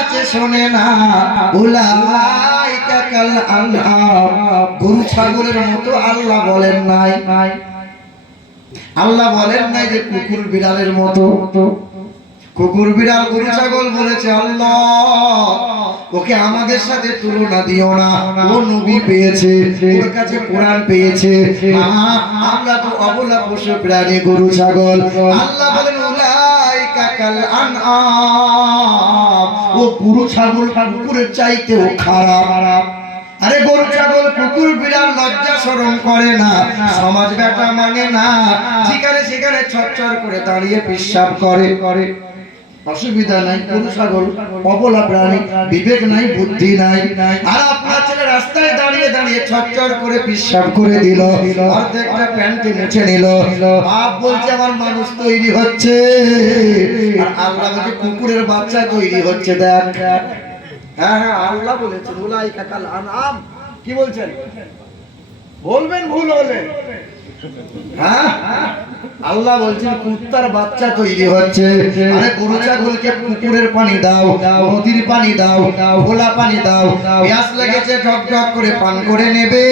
আছে শোনে না, উলাইকা কাল আনআম, গরু ছাগলের মতো আল্লাহ বলেন নাই। আল্লাহ বলেন নাই যে কুকুর বিড়ালের মতো। কুকুর বিড়াল গরু ছাগল বলেছে আল্লাহ ওকে আমাদের সাথে তুলনা দিও না, ও নবী পেয়েছে, ওর কাছে কোরআন পেয়েছে, আমরা তো অবলা পশু প্রাণী গরু ছাগল। আল্লাহ বলেন উলাইকা কাল আনআম, ও গরু ছাগল কুকুরের চাইতেও খারাপ। আরে গরু ছাগল কুকুর বিড়াল লজ্জা শরম করে না, সমাজ ব্যাটা মানে না, যেখানে সেখানে ছটছট করে দাঁড়িয়ে পেশাব করে, অসুবিধা নাই। গরু ছাগল অবলা প্রাণী, বিবেক নাই, বুদ্ধি নাই। আর আপনার ছেলে রাস্তায় দাঁড়িয়ে দাঁড়িয়ে ছটছট করে পেশাব করে দিল, অর্ধেকটা প্যান্টে মুছে নিল, বাপ বলছে আমার মানুষ তৈরি হচ্ছে, আর আল্লাহ বলছে কুকুরের বাচ্চা তৈরি হচ্ছে। দেখ, হ্যাঁ হ্যাঁ, আল্লাহ বলেছেন উলাইকা কাল আনআম। কি বলছেন বলবেন ভুল হলে? হ্যাঁ, আল্লাহ বলছেন কুত্তার বাচ্চা তৈরি হচ্ছে। আরে গরু ছাগলকে পুকুরের পানি দাও, নদীর পানি দাও, খোলা পানি দাও, পেঁয়াজ লেগেছে ঢক ঢক করে পান করে নেবে।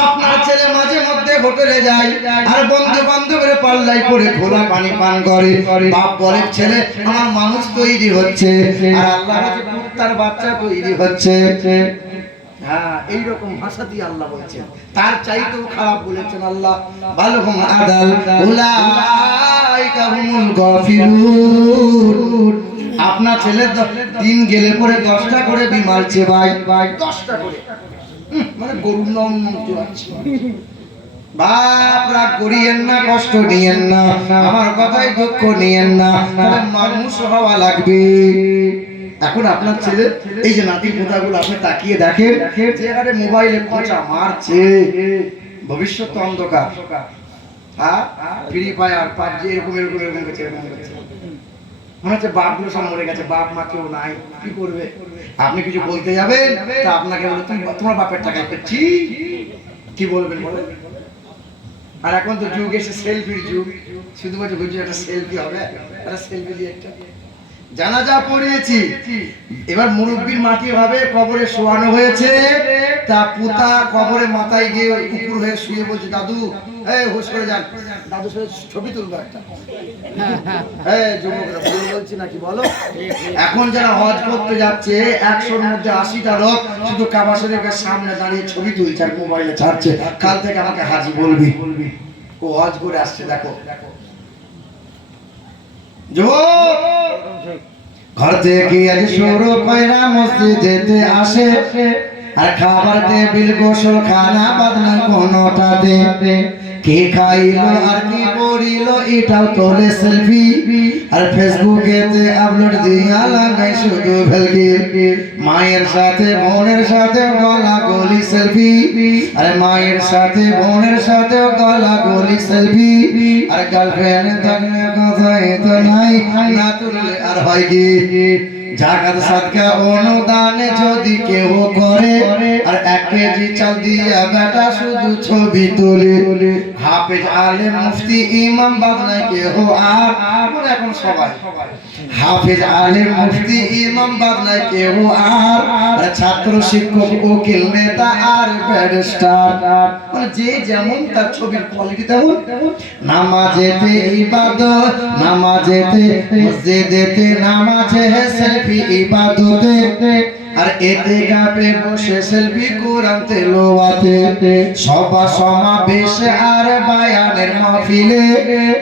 আপনার ছেলে মাঝে মধ্যে হোটেলে যায় আর বন্ধু বান্ধবের পাল্লাই পড়ে খোলা পানি পান করে, বাপ বলে ছেলে আমার মানুষ তৈরি হচ্ছে, আর আল্লাহ বলে কুত্তার বাচ্চা তৈরি হচ্ছে। হ্যাঁ, এইরকম ভাষা দিয়ে আল্লাহ বলছেন। তার চাইতেও খারাপ বলেছেন আল্লাহ, বালহুম আদাল উলাইকা হুমুল গাফিলুন। আপনার ছেলে দিন গেলে পরে 10টা করে বিমাল চেবাই, 10টা করে, মানে গরুর নাম আছে। বাপ রাগ করিয়েন না, কষ্ট নিয়েন না, আমার কথায় দুঃখ নিয়েন না, মানুষ হওয়া লাগবে। এখন আপনার ছেলে এই যে নাতি পোতাগুলো আপনি তাকিয়ে দেখেন, যে আরে মোবাইলে খোঁচা মারছে, ভবিষ্যৎ তো অন্ধকার। হ্যাঁ, ফ্রি ফায়ার, পাবজি, এরকম এরকম এরকম করছে, মনে হচ্ছে বাপগুলো সব মরে গেছে, বাপ মা কেউ নাই, কি করবে? আপনি কিছু বলতে যাবেন তা আপনাকে বলে তোমার বাপের টাকায় করছি, কি বলবেন বলেন? আর এখন তো যুগ এসে সেলফির যুগ, শুধু বলছে বুঝছি একটা সেলফি হবে, একটা সেলফি দিয়ে একটা জানাজা পড়িয়েছি। এবার মুরব্বির মাটি ভাবে কবরে শোয়ানো হয়েছে, তা পুতা কবরে মাথায় গিয়ে উপর হয়ে শুয়ে বলছে দাদু এই হুশ করে যান, দাদু সাথে ছবি তুলবো একটা। হ্যাঁ, যুবকরা ভুল বলছি নাকি বলো? এখন যারা হজ করতে যাচ্ছে 100-র মধ্যে 80টা লোক শুধু কাবা শরীফের সামনে দাঁড়িয়ে ছবি তুলছে আর মোবাইলে ছাড়ছে, কাল থেকে আমাকে হাজি বলবি, ও হজ করে আসছে। দেখো ঘর থেকে আজ শুরু কইরা মসজিদেতে আসে, আর খাবার টেবিল গোসল খানা বাদনা কোনটাতে, কে খাইলো আর কি পড়িলো এটাও তোলে সেলফি, আর ফেসবুকেতে আপলোড দিয়া লাগাই শুধু ভেলকি। মায়ের সাথে বোনের সাথে গলা গলি সেলফি, আর মায়ের সাথে বোনের সাথে গলা গলি সেলফি, আর গার্লফ্রেন্ড থাকলে কথাই তো নাই, না তুললে আর হয় কি? জাকাত সাদকা অনুদানে যদি কেউ করে, আর 1 কেজি চাল দিয়া বেটা শুধু ছবি তুলে, হাফেজ আলেম মুফতি ইমাম বাদনায় কেহ আর, এখন সবাই হাফেজ আলেম মুফতি ইমাম বাদনায় কেহ আর, ছাত্র শিক্ষক উকিল নেতা আর ব্যারিস্টার, মানে যে যেমন তার ছবির কোয়ালিটি তেমন। নামাজেতে ইবাদত, নামাজেতে মসজিদেতে নামাজে সেলফি ইবাদতে, আর এতে কাপে বসে সেলফি কোরআন তেলাওয়াতে, সভা সমাবেশে আর বায়ানের মাহফিলে,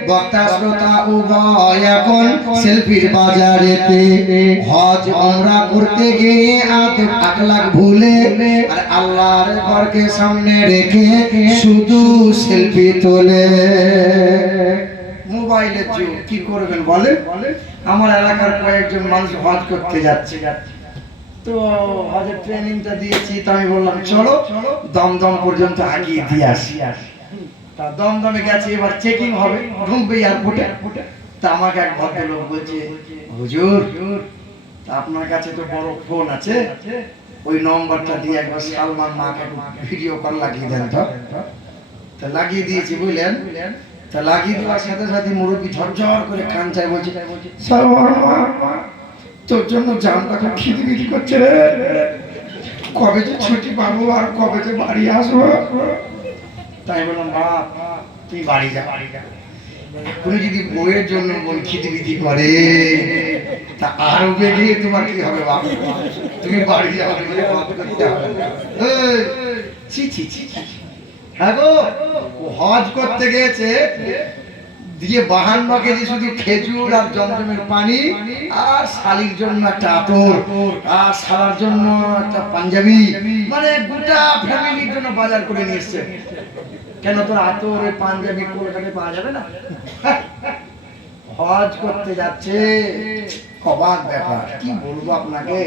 বক্তা শ্রোতা উভয় এখন সেলফির বাজারেতে। হজ উমরা করতে গিয়ে আদব আখলাক ভুলে, আর আল্লাহর ঘরকে সামনে রেখে শুধু সেলফি তোলে। মোবাইলের যুগ, কি করবেন বলেন? আমার এলাকার কয়েকজন মানুষ হজ করতে যাচ্ছে, তো হজের ট্রেনিংটা দিয়েছি, তো আমি বললাম চলো দমদম পর্যন্ত আগিয়ে দিয়ে আসি। তা দমদমে গেছি, এবার চেকিং হবে, ঢুকবে এয়ারপোর্টে। তা আমাকে এক ভদ্রলোক বলছে হুজুর তা আপনার কাছে তো বড় ফোন আছে, ওই নম্বরটা দিয়ে একবার সালমান মাকে ভিডিও কল লাগিয়ে দেন তো। তা লাগিয়ে দিয়েছি বুঝলেন, তা লাগিয়ে দেওয়ার সাথে সাথে মুরব্বী ঝরঝর করে কাঞ্চায় বলছে, তোর জন্য জানটা খুব খিদি বিদি করছে রে, কবে যে ছুটি পাবো আর কবে যে বাড়ি আসবো। তাই বললাম, বাপ তুই বাড়ি যা, এখনই যদি বউয়ের জন্য মন খিদিবিদি করে তা আরো বেগে তোমার কি হবে বাপ, তুমি বাড়ি যাও, তোমাকে বাদ করতে হবে না। ছি ছি ছি, হ্যাঁ গো, ও হজ করতে গেছে, দিয়ে 52 কেজি শুধু খেজুর আর জমজমের পানি, আর শালির জন্য একটা আতর, আর শালার জন্য একটা পাঞ্জাবি, মানে গোটা ফ্যামিলির জন্য বাজার করে নিয়ে এসছে। কেন তোর আতর পাঞ্জাবি কলকাতায় পাওয়া যাবে না? হজ করতে যাচ্ছে, অবাক ব্যাপার। কি বলবো আপনাকে,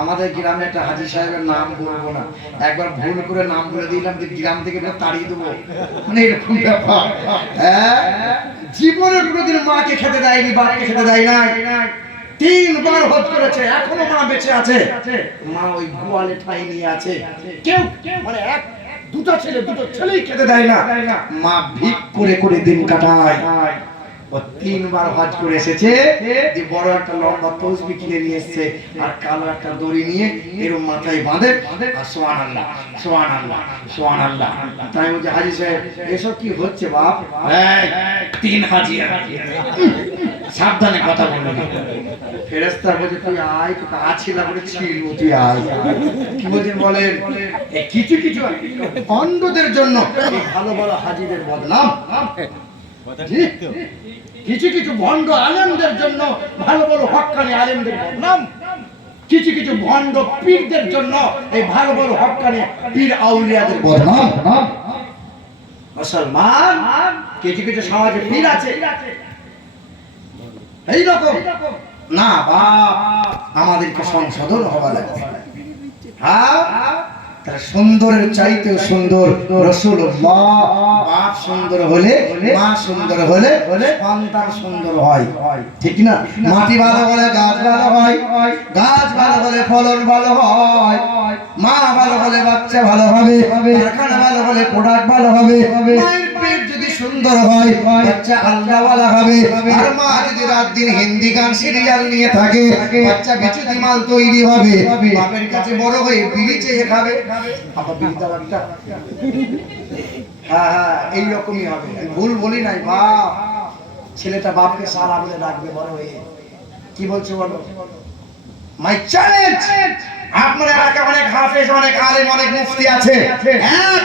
আমাদের গ্রামে একটা হাজী সাহেবের নাম বলবো না, একবার ভুল করে নাম বলে দিলাম যে গ্রাম থেকে তাড়িয়ে দেবো, মানে এরকম ব্যাপার। হ্যাঁ, জীবনে কোনোদিন মাকে খেতে দেয়নি, বাপকে খেতে দেয় নাই, 3 বার হজ করেছে, এখনো মা বেঁচে আছে। মা ওই গোয়ালে ঠাই নিয়ে আছে, কেউ মানে দুটো ছেলেই খেতে দেয় না, মা ভিক করে করে দিন কাটায়। ও 3 বার হজ করে এসেছে, যে বড় একটা লম্বা তসবি কিনে নিয়ে এসেছে, আর কালো একটা দড়ি নিয়ে এরকম মাথায় বাঁধে, আর সুবহানাল্লাহ সুবহানাল্লাহ সুবহানাল্লাহ। তাই বলছে, হাজী সাহেব এসব কি হচ্ছে বাপ? 3 হাজী, সাবধানে কথা বলবি। ফেরেশতা বলছে, তুই আয়, তোকে আছিলা করে ছিল, তুই আয়। কি বলছেন বলেন? কিছু কিছু অন্ধদের জন্য ভালো ভালো হাজীদের বদনাম, কিছু কিছু ভণ্ড আলেমদের জন্য ভালো ভালো হক্কানি আলেমদের বদনাম, কিছু কিছু ভণ্ড পীরদের জন্য এই ভালো ভালো হক্কানি পীর আউলিয়াদের বদনাম। মুসলমান, কিছু কিছু সমাজে পীর আছে এই রকম না, বাপ আমাদেরকে সংশোধন হওয়া লাগবে। হ্যাঁ, তারা সুন্দরের চাইতেও সুন্দর রাসূলুল্লাহ। বাপ সুন্দর হলে, মা সুন্দর হলে সন্তান সুন্দর হয়, ঠিক না? মাটি ভালো হলে গাছ ভালো হয়, গাছ ভালো হলে ফলন ভালো হয়, মা ভালো হলে বাচ্চা ভালো হবে, কারখানা ভালো হলে প্রোডাক্ট ভালো হবে, মায়ের পেট যদি সুন্দর হয় বাচ্চা আল্লাহওয়ালা হবে, আর মা যদি রাত দিন হিন্দি গান সিরিয়াল নিয়ে থাকে বাচ্চা বিচুতি মাল তৈরি হবে, বাপের কাছে বড় হয়ে বিড়ি চেয়ে খাবে। আবার বিড়ি দাওয়াটা, হ্যাঁ হ্যাঁ এইরকমই হবে। ভুল বলি নাই বাপ, ছেলেটা বাপকে সালা বলে ডাকবে বড় হয়ে। কি বলছো বলো? মাই চ্যালেঞ্জ, আপনার এলাকায় অনেক হাফেজ, অনেক আলেম, অনেক মুফতি আছে,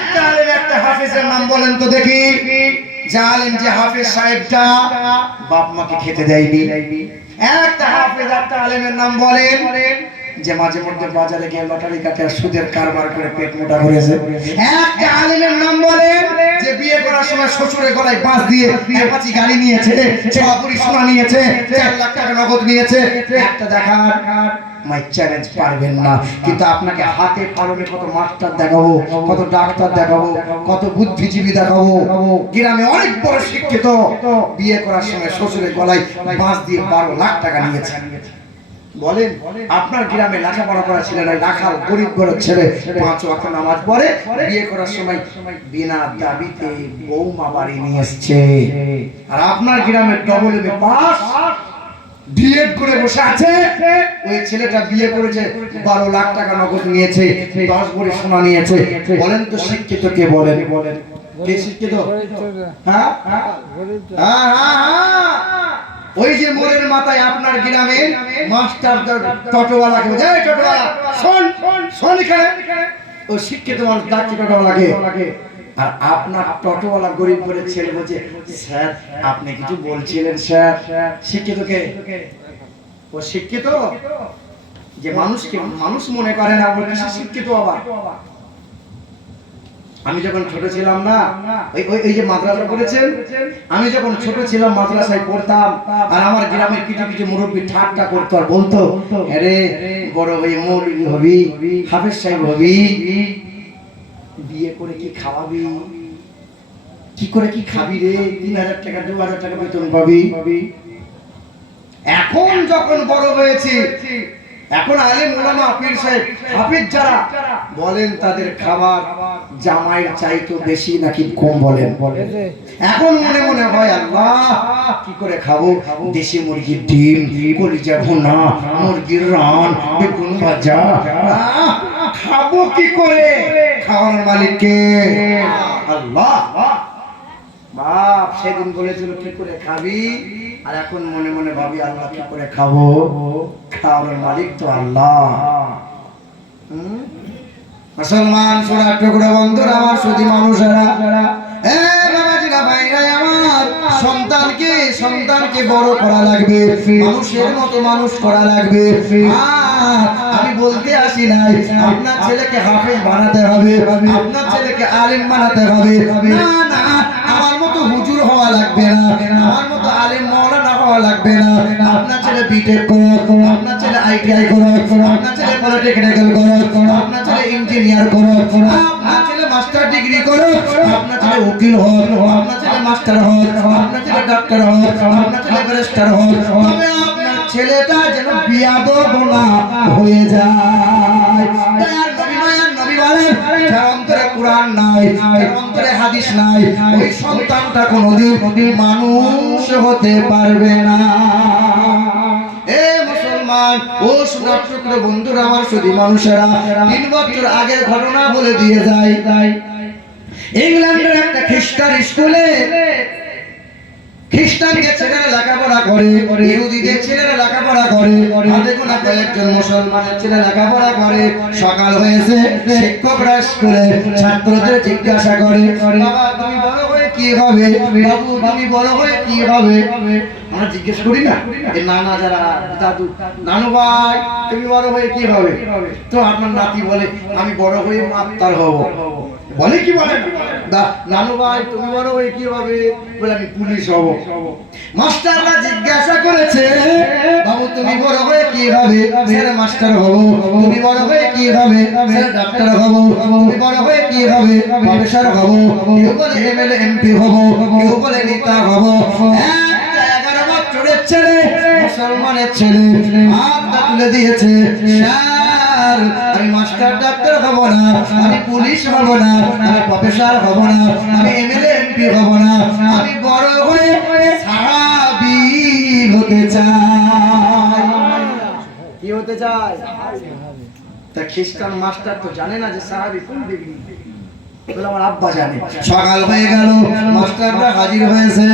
একটা আলেম একটা হাফেজের নাম বলেন তো দেখি। যে আলেম, যে হাফেজ সাহেবটা বাপ মাকে খেতে দেয়নি। একটা হাফেজ একটা আলেমের নাম বলেন যে মাঝে মধ্যে বাজারে গিয়ে লটারি কাটে আর সুদের কারবার করে পেট মোটা করেছে। একটা আলেমের নাম বলেন যে বিয়ে করার সময় শ্বশুরের গলায় বাঁশ দিয়ে অ্যাপাচি গাড়ি নিয়েছে, ছোয়াপুরি সোনা নিয়েছে, 4 লাখ টাকা নগদ নিয়েছে। একটা দেখার মাই চ্যালেঞ্জ পারবেন না, কিন্তু আপনাকে হাতে কলমে কত মাস্টার দেখাবো, কত ডাক্তার দেখাবো, কত বুদ্ধিজীবী দেখাবো। গ্রামে অনেক বড় শিক্ষিত বিয়ে করার সময় শ্বশুরের গলায় বাঁশ দিয়ে 12 লাখ টাকা নিয়েছে। বলেন, আপনার গ্রামে লেখাপড়া করা ছেলেরা রাখাল গরিব ঘরের ছেলে 5 ওয়াক্ত নামাজ পড়ে, বিয়ে করার সময় বিনা দাবিতে বৌমা বাড়ি নিয়ে এসছে। আর আপনার গ্রামে ডবল এমএ পাস, বিএড করে বসে আছে, ওই ছেলেটা বিয়ে করেছে, 12 লাখ টাকা নগদ নিয়েছে, 10 ভরি সোনা নিয়েছে। বলেন তো শিক্ষিত কে? বলেন কে শিক্ষিত? হ্যাঁ হ্যাঁ হ্যাঁ, ওই যে মোড়ের মাথায় আপনার গ্রামে মাস্টার টোটোওয়ালাকে বলছে, এই টোটোওয়ালা শোন শোন, এখানে ও শিক্ষিত মানুষ ডাকছে টোটোওয়ালাকে, আর আপনার টোটোওয়ালা গরিব করে ছেলে বলছে, স্যার আপনি কিছু বলছিলেন স্যার। শিক্ষিত কে? ও শিক্ষিত যে মানুষকে মানুষ মনে করে না, বলে শিক্ষিত আবার। আমি যখন ছোট ছিলাম না, ওই যে মাদ্রাসা করেছেন, আমি যখন ছোট ছিলাম মাদ্রাসায় পড়তাম, আর আমার গ্রামের কিছু কিছু মুরব্বী ঠাট্টা করতো আর বলতো, আরে বড় হয়ে মৌলবি হবি, হাফেজ সাহেব হবি, বিয়ে করে কি খাওয়াবি, কি করে কি খাবি রে, 3000 টাকা 2000 টাকা বেতন পাবি। এখন যখন বড় হয়েছি এখন আলেম ওলামা পীর সাহেব হাফেজ যারা বলেন তাদের খাবার জামাইয়ের চাইতে বেশি নাকি কম বলেন? এখন মনে মনে হয় আল্লাহ কি করে খাবো, দেশি মুরগির ডিম, কলিজা ভুনা, মুরগির রান, বেগুন ভাজা, খাবো কি করে? খাওয়ানোর মালিক কে? আল্লাহ। বাপ সেদিন বলেছিল কি করে খাবি, আর এখন মনে মনে ভাবি আল্লাহ কি করে খাবো, খাওয়ানোর মালিক তো আল্লাহ। মুসলমান সোনার টুকরো বন্ধুরা আমার, শুধু মানুষেরা, বাবাজিরা ভাইরা আমার, সন্তানকে বড় করা লাগবে, মানুষের মতো মানুষ করা লাগবে। আমি বলতে আসি নাই আপনার ছেলেকে হাফেজ বানাতে হবে, আপনার ছেলেকে আলেম বানাতে হবে, না না, আমার মতো হুজুর হওয়া লাগবে না, আমার মতো আলেম মাওলানা হওয়া লাগবে না। আপনার ছেলে বিটেক করো, আপনার ছেলে আইটিআই করো, আপনার ছেলে পলিটেকনিক্যাল করো, আপনার ছেলে ইঞ্জিনিয়ার করো, আপনার ছেলে মাস্টার ডিগ্রি করো, আপনার ছেলে উকিল হোক, আপনার ছেলে মাস্টার হোক, আপনার ছেলে ডাক্তার হোক, আপনার ছেলে ব্যারিস্টার হোক, তবে আপনার ছেলেটা যেন বিয়াদব না হয়ে যায়। যার অন্তরে কোরআন নাই, যার অন্তরে হাদিস নাই, ওই সন্তানটা কোনোদিন মানুষ হতে পারবে না। এ মুসলমান ও সোনার টুকরো বন্ধুরা আমার, শুধু মানুষেরা 3 বছর আগের ঘটনা বলে দিয়ে যায়। ইংল্যান্ডের একটা খ্রিস্টান স্কুলে খ্রিস্টানকে ছেলেরা লেখাপড়া করে, ইহুদিদের ছেলেরা লেখাপড়া করে, দেখুন না কয়েকজন মুসলমানের ছেলে লেখাপড়া করে। সকাল হয়েছে, শিক্ষকরা স্কুলে ছাত্রদের জিজ্ঞাসা করে, বাবা তুমি বড় হয়ে কি হবে, বাবু তুমি বড় হয়ে কি হবে? আমরা জিজ্ঞেস করি না, নানা যারা দাদু, নানু ভাই তুমি বড় হয়ে কি হবে? তো আপনার নাতি বলে আমি বড় হয়ে মাস্টার হব। বলে কি বলে না, নানু ভাই তুমি বড় হয়ে কি হবে? বলে আমি পুলিশ হব। মাস্টাররা জিজ্ঞাসা করেছে, বাবু তুমি বড় হয়ে কি হবে? স্যার মাস্টার হব। তুমি বড় হয়ে কি হবে? স্যার ডাক্তার হব। তুমি বড় হয়ে কি হবে? প্রফেসর হব। কেউ বলে এমএলএ এমপি হব, কেউ বলে নেতা হব। একটা 11 বছরের ছেলে, মুসলমানের ছেলে, হাতটা তুলে দিয়েছে, স্যার আমি মাস্টার ডাক্তার হব না, আমি পুলিশ হব না, আমি প্রফেসর হব না, আমি এমএলএ এমপি হব না, আমি বড় হয়ে সাহাবী হতে চাই। কি হতে চাই? তা খ্রিস্টান মাস্টার তো জানে না যে সাহাবী কোন ডিগ্রি। আমার আব্বা জানে। সকাল হয়ে গেল, মাস্টাররা হাজির হয়েছে।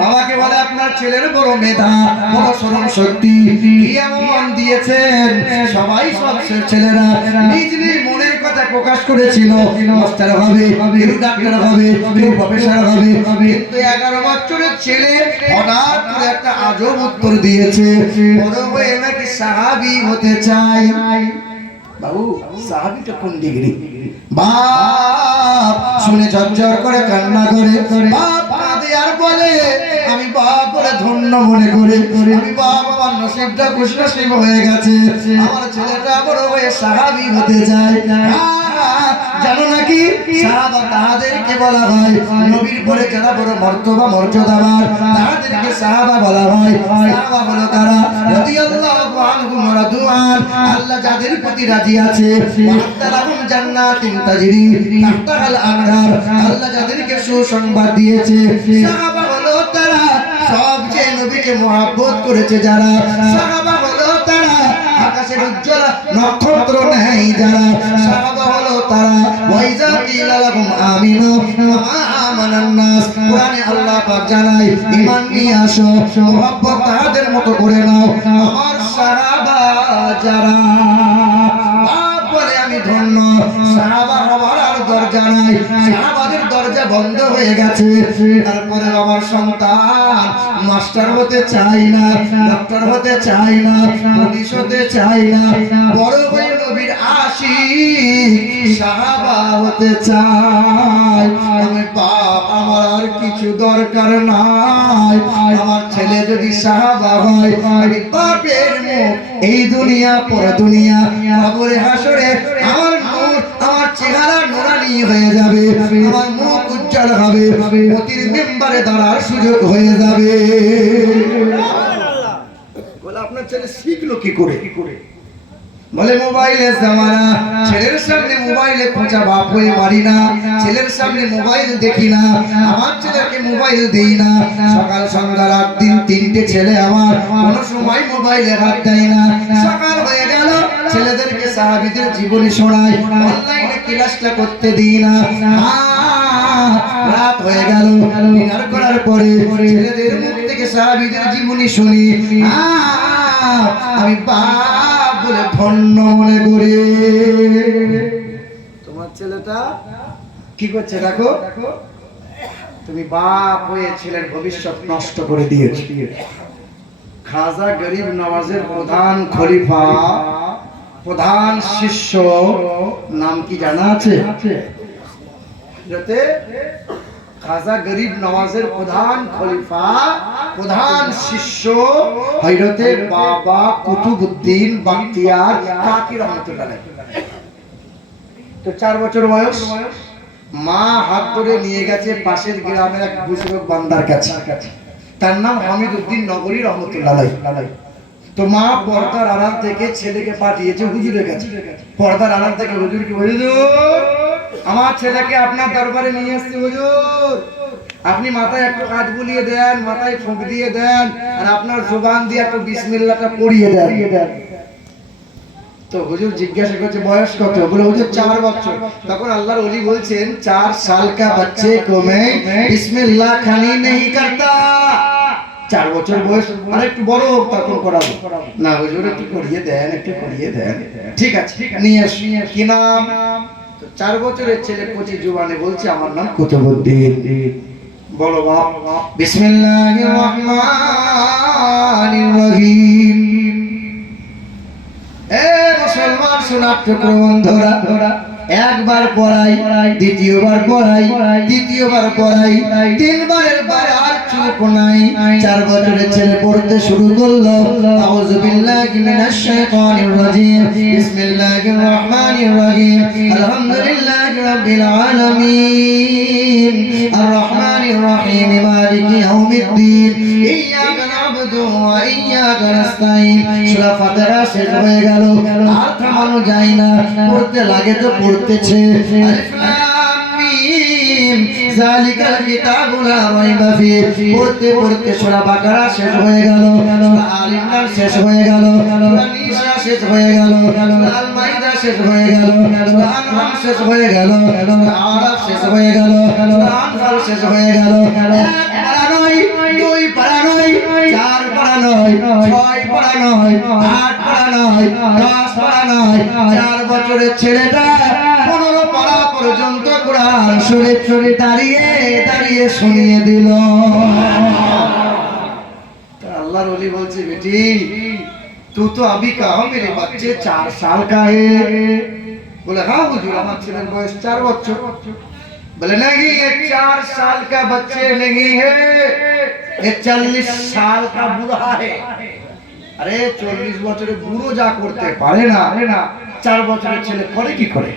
বাবাকে বলে আপনার ছেলের বড় মেধা, বড় স্মরণ শক্তি, কি এমন দিয়েছেন? সবাই সব ছেলেরা নিজ নিজ মনের কথা প্রকাশ করেছিল, মাস্টার হবে, কেউ ডাক্তার হবে, কেউ প্রফেসর হবে। কিন্তু 11 বছরের ছেলে হঠাৎ করে একটা আজব উত্তর দিয়েছে, বড় হয়ে নাকি সাহাবী হতে চাই। বাবু সাহাবীটা কোন ডিগ্রি? বাপ শুনে ঝরঝর করে কান্না করে, বাপ কাঁদে আর বলে আমি বাপ বলে ধন্য মনে করে, আমি বাপ আমার নসিবটা খুশনসিব হয়ে গেছে, আমার ছেলেটা বড় হয়ে সাহাবী হতে চায়। জানো নাকি সাহাবা তাদেরকে বলা হয়, নবীর পরে যারা বড় মর্তবা মর্যাদাবান তাদেরকে সাহাবা বলা হয়। সাহাবা হলো তারা রাদিয়াল্লাহু আনহুম ওয়া রাদুআন, আল্লাহ যাদের প্রতি রাজি আছে, ওয়াহতালাহুম জান্নাতিন তাজরি তাহতাহাল আনহার, আল্লাহ যাদেরকে সুসংবাদ দিয়েছে। সাহাবা হলো তারা সবচেয়ে নবীকে মহব্বত করেছে যারা, সাহাবা হলো তারা আকাশের উজ্জ্বল নক্ষত্র নেই যারা, সাহাবা হলো তারা ওয়াইজা কিলা লাহুম আমিনু ওয়া আমানান নাস। কোরআনে আল্লাহ পাক জানায় ঈমান নিয়ে আসো, মহব্বত তাদের মতো করে নাও আমার সাহাবা যারা। বাপ বলে আমি ধন্য, সাহাবা হওয়ার আর দরজা নাই, সাহাবাদের দরজা বন্ধ হয়ে গেছে। তারপরে আমার সন্তান মাস্টার হতে চাই না, ডক্টর হতে চাই না, পুলিশ হতে চাই না, বড় হয়ে নবীর আশিক সাহাবা হতে চাই। আমি বাপ আমার আর কিছু দরকার নাই, আমার ছেলে যদি সাহাবা হয়, আমি বাপের মুখ এই দুনিয়া পর দুনিয়া কবরে হাসরে আমার নূর, আমার চেহারা নুরানি হয়ে যাবে, আমার মুখ উজ্জ্বল হবে, প্রতির মেম্বারে দাঁড়ার সুযোগ হয়ে যাবে। বলে আপনার ছেলে শিখলো কি করে? বলে মোবাইলের জামানা, ছেলের সামনে মোবাইলে খোঁচা বাপ হয়ে মারি না, ছেলের সামনে মোবাইল দেখি না, আমার ছেলেকে মোবাইল দেই না। সকাল সন্ধ্যা রাত দিন তিনটে ছেলে আমার, কোনো সময় মোবাইলে হাত দেয় না। সকাল হয়ে গেল, ছেলেদেরকে সাহাবীদের জীবনী শোনায়, অনলাইনে ক্লাসটা করতে দিই না। রাত হয়ে গেল, ডিনার করার পরে ছেলেদের মুখ থেকে সাহাবীদের জীবনী শুনি, আমি বাপ বলে ধন্য মনে করি। তোমার ছেলেটা কি করছে দেখো, তুমি বাপ হয়ে ছেলের ভবিষ্যৎ নষ্ট করে দিয়েছো। খাজা গরিব নওয়াজের প্রধান খলিফা, প্রধান শিষ্য নাম কি জানা আছে? খাজা গরিব নওয়াজের প্রধান খলিফা, প্রধান শিষ্য হযরতে বাবা কুতুবউদ্দিন বাখতিয়ার কাকি রহমাতুল্লাহ আলাইহি। তো 4 বছর বয়স, মা হাত ধরে নিয়ে গেছে পাশের গ্রামের এক বুজুর্গ বান্দার কাছে, তার নাম হামিদউদ্দিন নগরী রহমাতুল্লাহ আলাইহি। তো মা পর্দার আড়াল থেকে ছেলেকে পাঠিয়েছে হুজুরের কাছে। পর্দার আড়াল থেকে হুজুরকে বলে, হুজুর আমার ছেলেকে আপনার দরবারে নিয়ে এসেছি হুজুর, আপনি মাথায় একটু হাত বুলিয়ে দেন, মাথায় ফুঁক দিয়ে দেন, আর আপনার জবান দিয়ে একটু বিসমিল্লাহটা পড়িয়ে দেন। তো হুজুর জিজ্ঞাসা করছে বয়স কত? বলে হুজুর 4 বছর। তখন আল্লাহর ওলি বলছেন 4 সাল কা বাচ্চে को मैं বিসমিল্লাহ খানি नहीं करता। 4 বছর বয়স, আর একটু বড় হোক তখন করাবো না। হুজুর একটু করিয়ে দেন, একটু করিয়ে দেন। ঠিক আছে নিয়ে আসি। কি নাম? তো 4 বছরের ছেলে কচি জবানে বলছে আমার নাম কুতুবউদ্দিন। বলো বাপ। বিসমিল্লাহির রহমানির রহিম। এ মুসলমান সোনার টুকরো বন্ধুরা, একবার পড়াই, দ্বিতীয়বার পড়াই, তৃতীয়বার পড়াই, 3 বারের বার আর চুপ নাই। 4 বছরের ছেলে পড়তে শুরু করলো, আউযু বিল্লাহি মিনাশ শাইতানির রাজিম, বিসমিল্লাহির রহমানির রহিম, আলহামদুলিল্লাহি রাব্বিল আলামিন, আর রহমানির রহিম, মালিকি ইয়াউমিদ্দিন, ইয়্যাকা না'বুদু ওয়া ইয়্যাকা নাস্তাঈন। সূরা ফাতিহা শেষ হয়ে গেল, আর থামানো যায় না, পড়তে লাগে তো পড়তেছে। আলিফ লাম মিম যালিকাল কিতাবু লা রাইবা ফীহি। পড়তে পড়তে সূরা বাকারা শেষ হয়ে গেল, সূরা আল ইমরান শেষ হয়ে গেল, সূরা নিসা শেষ হয়ে গেল, সূরা আল মাইদা শেষ হয়ে গেল, সূরা আনআম শেষ হয়ে গেল, সূরা আরাফ শেষ হয়ে গেল, সূরা আনফাল শেষ হয়ে গেল। 1 পারা নয়, 2 পারা নয়, 4 পারা নয়, 6 পারা নয়, 8 পারা নয়, 10 পারা নয়। 4 বছরের ছেলেটা 15 পারা পর্যন্ত কোরআন শরীফ দাঁড়িয়ে দাঁড়িয়ে শুনিয়ে দিল। अल्लाह रोली बोलছে बेटी तू तो अभी कहा मेरे बच्चे 4 साल का है। बोले हाँ हुजूर আমার ছেলের বয়স 4 বছর। बोले नहीं ये 4 साल का बच्चे नहीं है, ये 40 साल का बूढ़ा है। अरे 40 বছরের বুড়ো যা করতে পারে না, 4 বছরের ছেলে করে কি করে?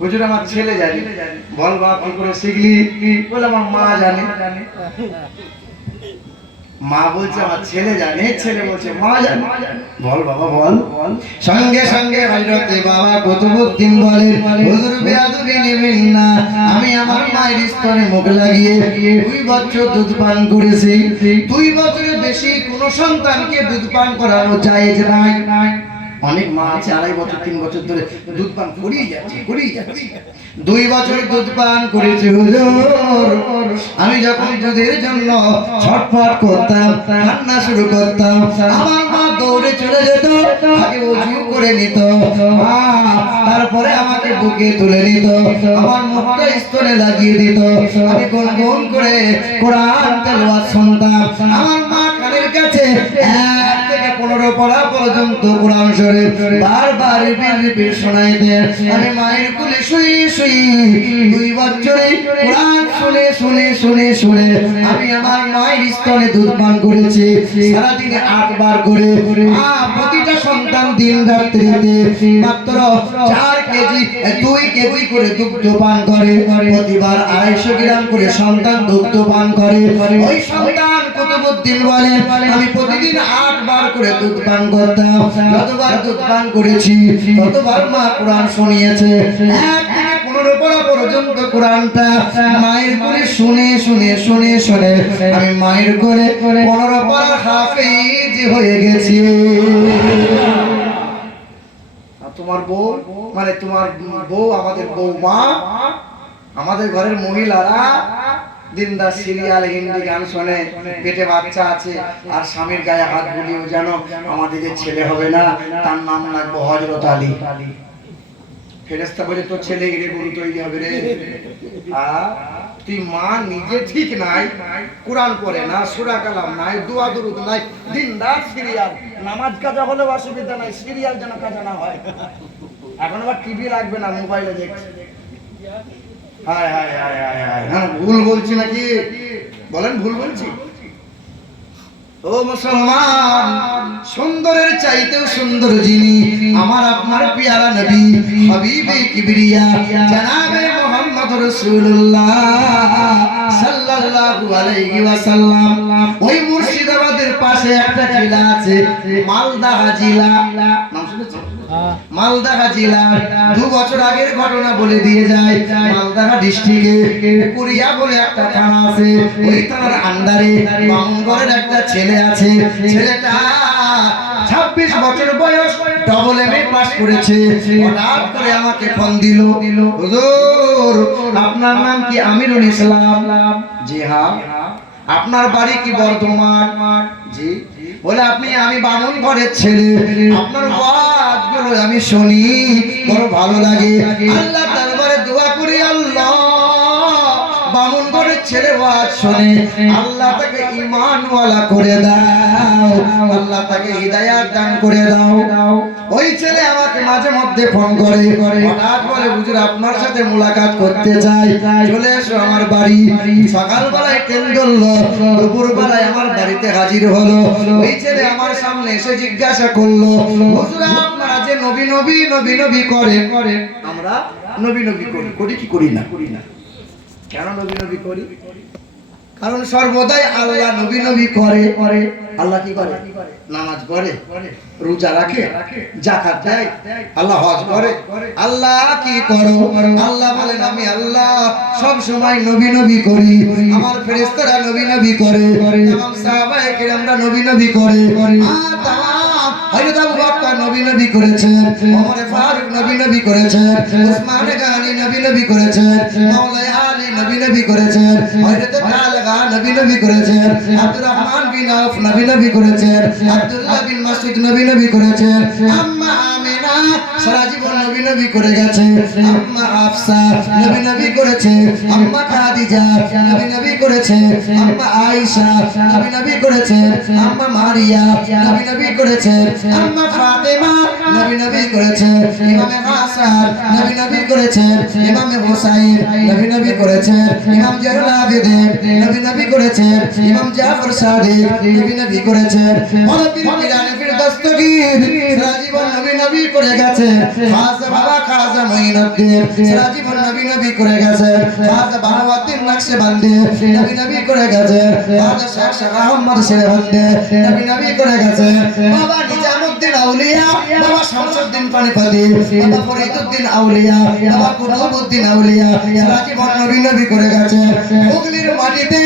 হুজুর আমার ছেলে জানে। বল বাপ কি করে শিখলি? বলে আমার মা জানে। মা বলছে আমার ছেলে জানে, ছেলে বলছে মা জানে। বল বাবা বল। সঙ্গে সঙ্গে হযরতে বাবা কুতুবউদ্দিন বলেন হুজুর বেয়াদবি নেবেন না, আমি আমার মায়ের স্তনে মুখ লাগিয়ে 2 বছর দুধ পান করেছি। 2 বছরের বেশি কোনো সন্তানকে দুধ পান করানো জায়েজ নাই। অনেক মা আছে 2.5 বছর 3 বছর ধরে দুধ পান করিয়ে যাচ্ছে। 2 বছর দুধ পান করেছে হুজুর। আমি যখন দুধের জন্য ছটফট করতাম, কান্না শুরু করতাম, আমার মা দৌড়ে চলে যেত, আগে ওযু করে নিত, তারপরে আমাকে বুকে তুলে নিত, আমার মুখটা স্তনে লাগিয়ে দিত, আমি গুনগুন করে কোরআন তেলাওয়াত শুনতাম। আমার মা কানের কাছে 1 থেকে 15 পড়া পর্যন্ত কোরআন শরীফ বারবার রিপিট শোনাইতেন। আমি মায়ের কোলে শুয়ে শুয়ে 2 বছরে কোরআন শুনে শুনে শুনে শুনে আমি আমার মায়ের স্তনে দুধ পান করেছি। সারাদিনে 8 বার করে প্রতিটা সন্তান দিন রাত্রিতে মাত্র 4 কেজি 2 কেজি করে দুগ্ধ পান করে, প্রতিবার 250 গ্রাম করে সন্তান দুগ্ধ পান করে। ওই সন্তান কুতুবউদ্দিন বলেন আমি প্রতিদিন 8 বার করে দুধ পান করতাম। যতবার দুধ পান করেছি ততবার মা কোরআন শুনিয়েছে। 1 থেকে 15 পড়া পর্যন্ত কোরআনটা মায়ের করে শুনে শুনে শুনে শুনে আমি মায়ের করে 15 পড়া হাফেজ হয়ে গেছি। তোমার বউ মানে তোমার বউ, আমাদের বৌমা, আমাদের ঘরের মহিলারা দিনদার সিরিয়াল হিন্দি গান শোনে, পেটে বাচ্চা আছে আর স্বামীর গায়ে হাত বুলিয়েও যেন আমাদের যে ছেলে হবে না তার নাম রাখবো হযরত আলী। ফেরেশতা বলে তোর ছেলে এরে গরু তৈরি হবে রে। তুই মা নিজে ঠিক নাই, কোরআন পড়ে না, সূরা কালাম নাই, দোয়া দুরুদ নাই, দিনদার সিরিয়াল, নামাজ কাজা হলে অসুবিধা নাই, সিরিয়াল যেন কাজা না হয়। এখন আবার টিভি লাগবে না, মোবাইলে দেখছে। হায় হায় হায় হায় হায়, হ্যাঁ ভুল বলছি নাকি বলেন? ভুল বলছি? ও মুসলমান, সুন্দরের চাইতেও সুন্দর যিনি আমার আপনার পেয়ারা নবী হাবিবে কিবরিয়া জনাবে মুহাম্মদ রাসূলুল্লাহ সাল্লাল্লাহু আলাইহি ওয়াসাল্লাম। ওই মুর্শিদাবাদের পাশে একটা জেলা আছে মালদা জেলা, নাম শুনেছেন? মালদা জেলা 2 বছর আগের ঘটনা বলে দিয়ে যায়। মালদা ডিস্ট্রিক্টে কুরিয়া বলে একটা থানা আছে, ওই থানার আন্ডারে বামুনগরের একটা ছেলে আছে। ছেলেটা 26 বছর বয়স, ডবল এমএ পাস করেছে। হঠাৎ করে আমাকে ফোন দিল, হুজুর আপনার নাম কি? আমিরুল ইসলাম। জি হ্যাঁ। আপনার বাড়ি কি? বর্ধমান। জি। বলে আমি বামুন ঘরের ছেলে, আপনার ওয়াজগুলো আমি শুনি, বড় ভালো লাগে। আল্লাহ দরবারে দোয়া করি, আল্লাহ বামুন ঘরের ছেলে ওয়াজ শুনে আল্লাহ তাকে ঈমানওয়ালা করে দাও, আল্লাহ তাকে হিদায়াত দান করে দাও। ওই ছেলে আমাকে মাঝে মধ্যে ফোন করে, হঠাৎ বলে হুজুর আপনার সাথে মুলাকাত করতে চাই, চলে এসো আমার বাড়ি। সকালবেলায় ট্রেন ধরলো, দুপুরবেলায় আমার বাড়িতে হাজির হলো। ওই ছেলে আমার সামনে এসে জিজ্ঞাসা করলো, হুজুর আপনারা যে নবী নবী নবী নবী করেন, আমরা নবী নবী করি কি করি না? কেন নবী নবী করি? কারণ সর্বদাই আল্লাহ নবী নবী করে। আল্লাহ কি করে? নামাজ পড়ে, রোজা রাখে, যাকাত দেয়, আল্লাহ হজ করে। আল্লাহ কি করো? আল্লাহ বলেন আমি আল্লাহ সব সময় নবী নবী করি, আমার ফেরেশতারা নবী নবী করে, तमाम সাহাবায়ে কেরামরা নবী নবী করে। হযরত আবু বকর নবী নবী করেছেন, ওমর ফারুক নবী নবী করেছেন, উসমান গনি নবী নবী করেছেন, মাওলানা আলী নবী নবী করেছেন, হযরত তালহা নবী নবী করেছেন, আব্দুর রহমান বিন আউফ নবী নবী করেছেন, আব্দুল্লাহ বিন মাসউদ নবী নবী করেছেন, আম্মা আমিনা সারা জীবন নবী নবী করে গেছে, আম্মা হাফসা নবী নবী করেছে, আম্মা খাদিজা নবী নবী করেছে, আম্মা আয়েশা নবী নবী করেছে, আম্মা মারিয়া নবী নবী করেছে, আম্মা ফাতেমা নবী নবী করেছে, ইমাম হাসান নবী নবী করেছে, ইমাম হুসাইন নবী নবী করেছে, ইমাম জারুল আবিদিন নবী নবী করেছে, ইমাম জাফর সাদিক নবী নবী করেছে, মৌলভী পিরানি পীর দস্তগীর সারা জীবন নবী নবী করে গেছে, খাজা বাবা খাজা মঈনুদ্দিন সারা জীবন নবী নবী করে গেছে, খাজা বাহাউদ্দিন নকশবন্দি নবী নবী করে গেছে, খাজা শেখ আহমদ শেরবন্দি নবী নবী করে গেছে, বাবা নিজামউদ্দিন আউলিয়া, বাবা শামসুদ্দিন পানিপতি, বাবা ফরিদউদ্দিন আউলিয়া, বাবা কুতুবউদ্দিন আউলিয়া সারা জীবন নবী নবী করে গেছে। হুগলির মাটিতে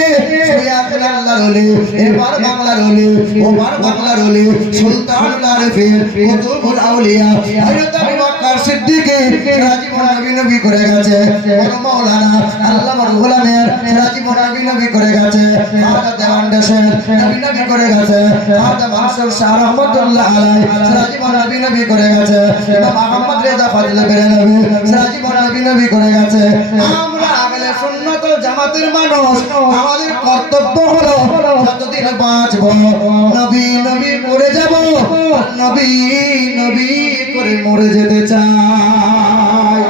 শুয়ে আছেন আল্লাহর ওলি, এবার বাংলার ওলি, ওবার বাংলার ওলি, সুলতানুল আরিফিন কুতুবুল আউলিয়া হযরত আবু বকর সিদ্দিক সারা জীবন নবী নবী করে গেছে। বড় মাওলানা আল্লামা রুহুল আমিন সারা জীবন নবী নবী করে গেছে, খাজা দেওয়ান দেশের নবী নবী করে গেছে, খাজা মানসুর শাহ রহমাতুল্লাহ আলাইহি সারা জীবন নবী নবী করে গেছে, ইমাম আহমদ রেজা ফজলে বেরেলভী সারা জীবন নবী নবী করে গেছে। আমরা আহলে সুন্নাত ওয়াল জামাতের মানুষ, আমাদের কর্তব্য হলো যতদিন বাঁচব নবী নবী করে যাব, নবী নবী করে মরে যেতে চাই।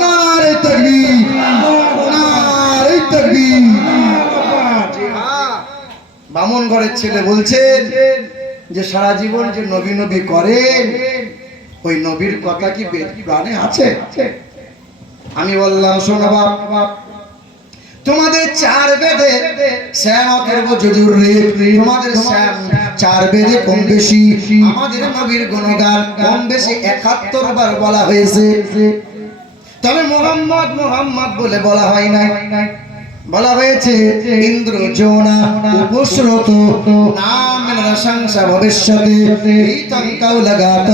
নারে তাকবীর, নারে তাকবীর। জি হ্যাঁ, বামুন ঘরের ছেলে বলছেন যে সারা জীবন যে নবী নবী করেন, ওই নবীর কথা কি বেদ পুরাণে আছে? আমি বললাম শোনো বাপ, তোমাদের চার বেদে শ্যামতের হুজুর রে, তোমাদের শ্যাম চার বেদে কম বেশি আমাদের নবীর গুণগান কম বেশি ৭১ বার বলা হয়েছে, তবে মোহাম্মদ মোহাম্মদ বলে বলা হয় নাই, বলা হয়েছে ইন্দ্রজোনা উপস্রোত নাম রসংসা ভবিষ্যতে এইতং কৌলগাত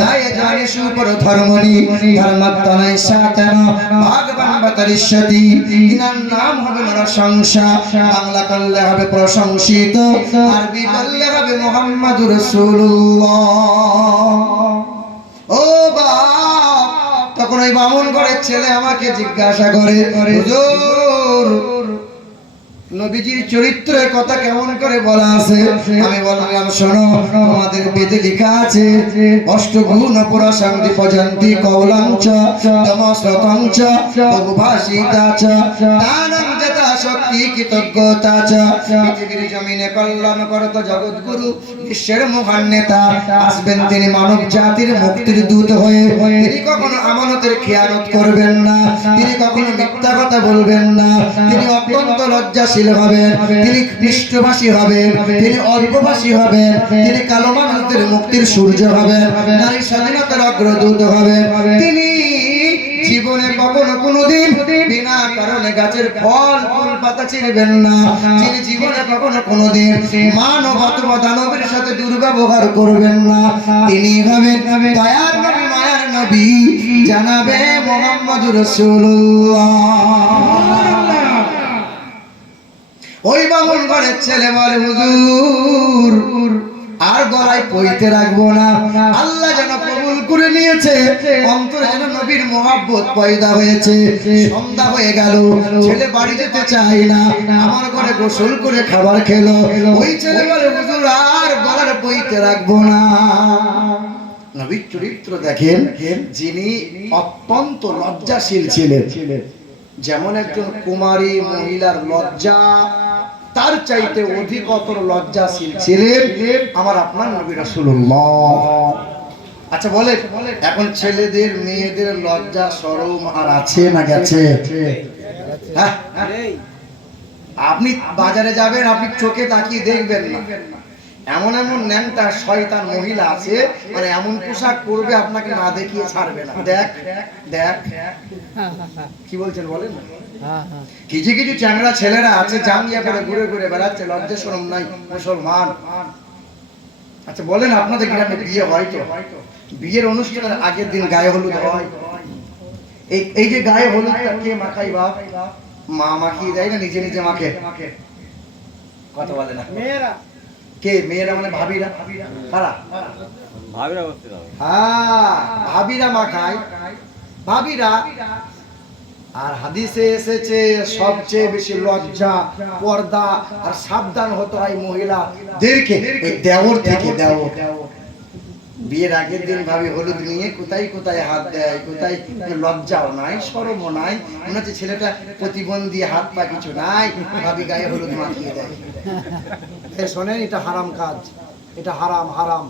রায় জানিসু পর ধর্মনি ধর্মত্তনৈ সাতন ভগবান বতরিষ্যতি, তিনার নাম হবে নরসংসা, বাংলা করলে হবে প্রশংসিত, আরবি করলে হবে মুহাম্মাদুর রাসূলুল্লাহ। ও বাপ, তখন ওই বামুন ঘরের ছেলে আমাকে জিজ্ঞাসা করে, হুজুর নবীজির চরিত্রের কথা কেমন করে বলা আছে? আমি বললাম শোনো, তোমাদের বেদে লেখা আছে অষ্টগুণ পুরসংধি পজন্তি কৌলঞ্চ তমস্রতঞ্চ বহুভাষিতাচ দানং যথা শক্তি কৃতজ্ঞতাচ, পৃথিবীর জমিনে কল্যাণ করত জগৎগুরু বিশ্বের মহান নেতা আসবেন, তিনি মানব জাতির মুক্তির দূত হয়ে, তিনি কখনো আমানতের খেয়ানত করবেন না, তিনি কখনো মিথ্যা কথা বলবেন না, তিনি অত্যন্ত লজ্জাশীল হবেন, তিনি পৃষ্ঠভাষী হবেন, তিনি অল্পভাষী হবেন, তিনি কালো মানুষদের মুক্তির সূর্য হবেন, নারী স্বাধীনতার অগ্রদূত হবেন, তিনি জীবনে কখনো কোনোদিন বিনা কারণে গাছের ফল ফুল পাতা ছিঁড়বেন না, তিনি জীবনে কখনো কোনোদিন মানব অথবা দানবের সাথে দুর্ব্যবহার করবেন না, তিনি হবেন দয়ার নবী মায়ার নবী জানাবে মুহাম্মদুর রাসূলুল্লাহ। ওই বামুন ঘরের ছেলে বলে, হুজুর আর গলায় পইতে রাখবো না, আল্লাহ যেন কবুল করে নিয়েছে, অন্তরে যেন নবীর মহব্বত পয়দা হয়েছে। সন্ধ্যা হয়ে গেল, ছেলে বাড়ি যেতে চাই না, আমার ঘরে গোসল করে খাবার খেলো। ওই ছেলে বলে, হুজুর আর গলার পইতে রাখবো না। নবীর চরিত্র দেখেন, যিনি অত্যন্ত লজ্জাশীল ছিলেন, যেমন একজন কুমারী মহিলার লজ্জা তার চাইতে অধিকতর লজ্জাশীল ছিলেন আমার আপনার নবী রাসূলুল্লাহ। আচ্ছা বলে, এখন ছেলেদের মেয়েদের লজ্জা শরম আর আছে না গেছে? হ্যাঁ, আপনি বাজারে যাবেন, আপনি চোখে তাকিয়ে দেখবেন না, এমন এমন ন্যাংটা শয়তান মহিলা আছে, মানে এমন পোশাক পরবে আপনাকে না দেখিয়ে ছাড়বে না। দেখ দেখ, কি বলছেন বলেন? কিছু কিছু চ্যাংড়া ছেলেরা আছে জাঙ্গিয়া পরে ঘুরে ঘুরে বেড়াচ্ছে, লজ্জা শরম নাই, মুসলমান। আচ্ছা বলেন, আপনাদের গ্রামে বিয়ে হয় তো? বিয়ের অনুষ্ঠানের আগের দিন গায়ে হলুদ হয়। এই যে গায়ে হলুদটা কে মাখাই বাপ? মা মাখিয়ে দেয় না, নিজে নিজে মাখে? কথা বলে না মেয়েরা। কে মেয়েরা? মানে ভাবিরা। কারা? ভাবিরা বলতে হবে। হ্যাঁ, ভাবিরা মাখায়, ভাবিরা। আর হাদিসে এসেছে সবচেয়ে বেশি লজ্জা, পর্দা আর সাবধান হতে হয় মহিলাদেরকে এই দেওর থেকে। দেওর বিয়ের আগের দিন ভাবি হলুদ নিয়ে কোথায় কোথায় হাত দেয়, কোথায় লজ্জাও নাই শরমও নাই, মনে হচ্ছে ছেলেটা প্রতিবন্ধী, হাত পা কিছু নাই, ভাবি গায়ে হলুদ মাখিয়ে দেয়। শোনেন, এটা হারাম কাজ, এটা হারাম। হারাম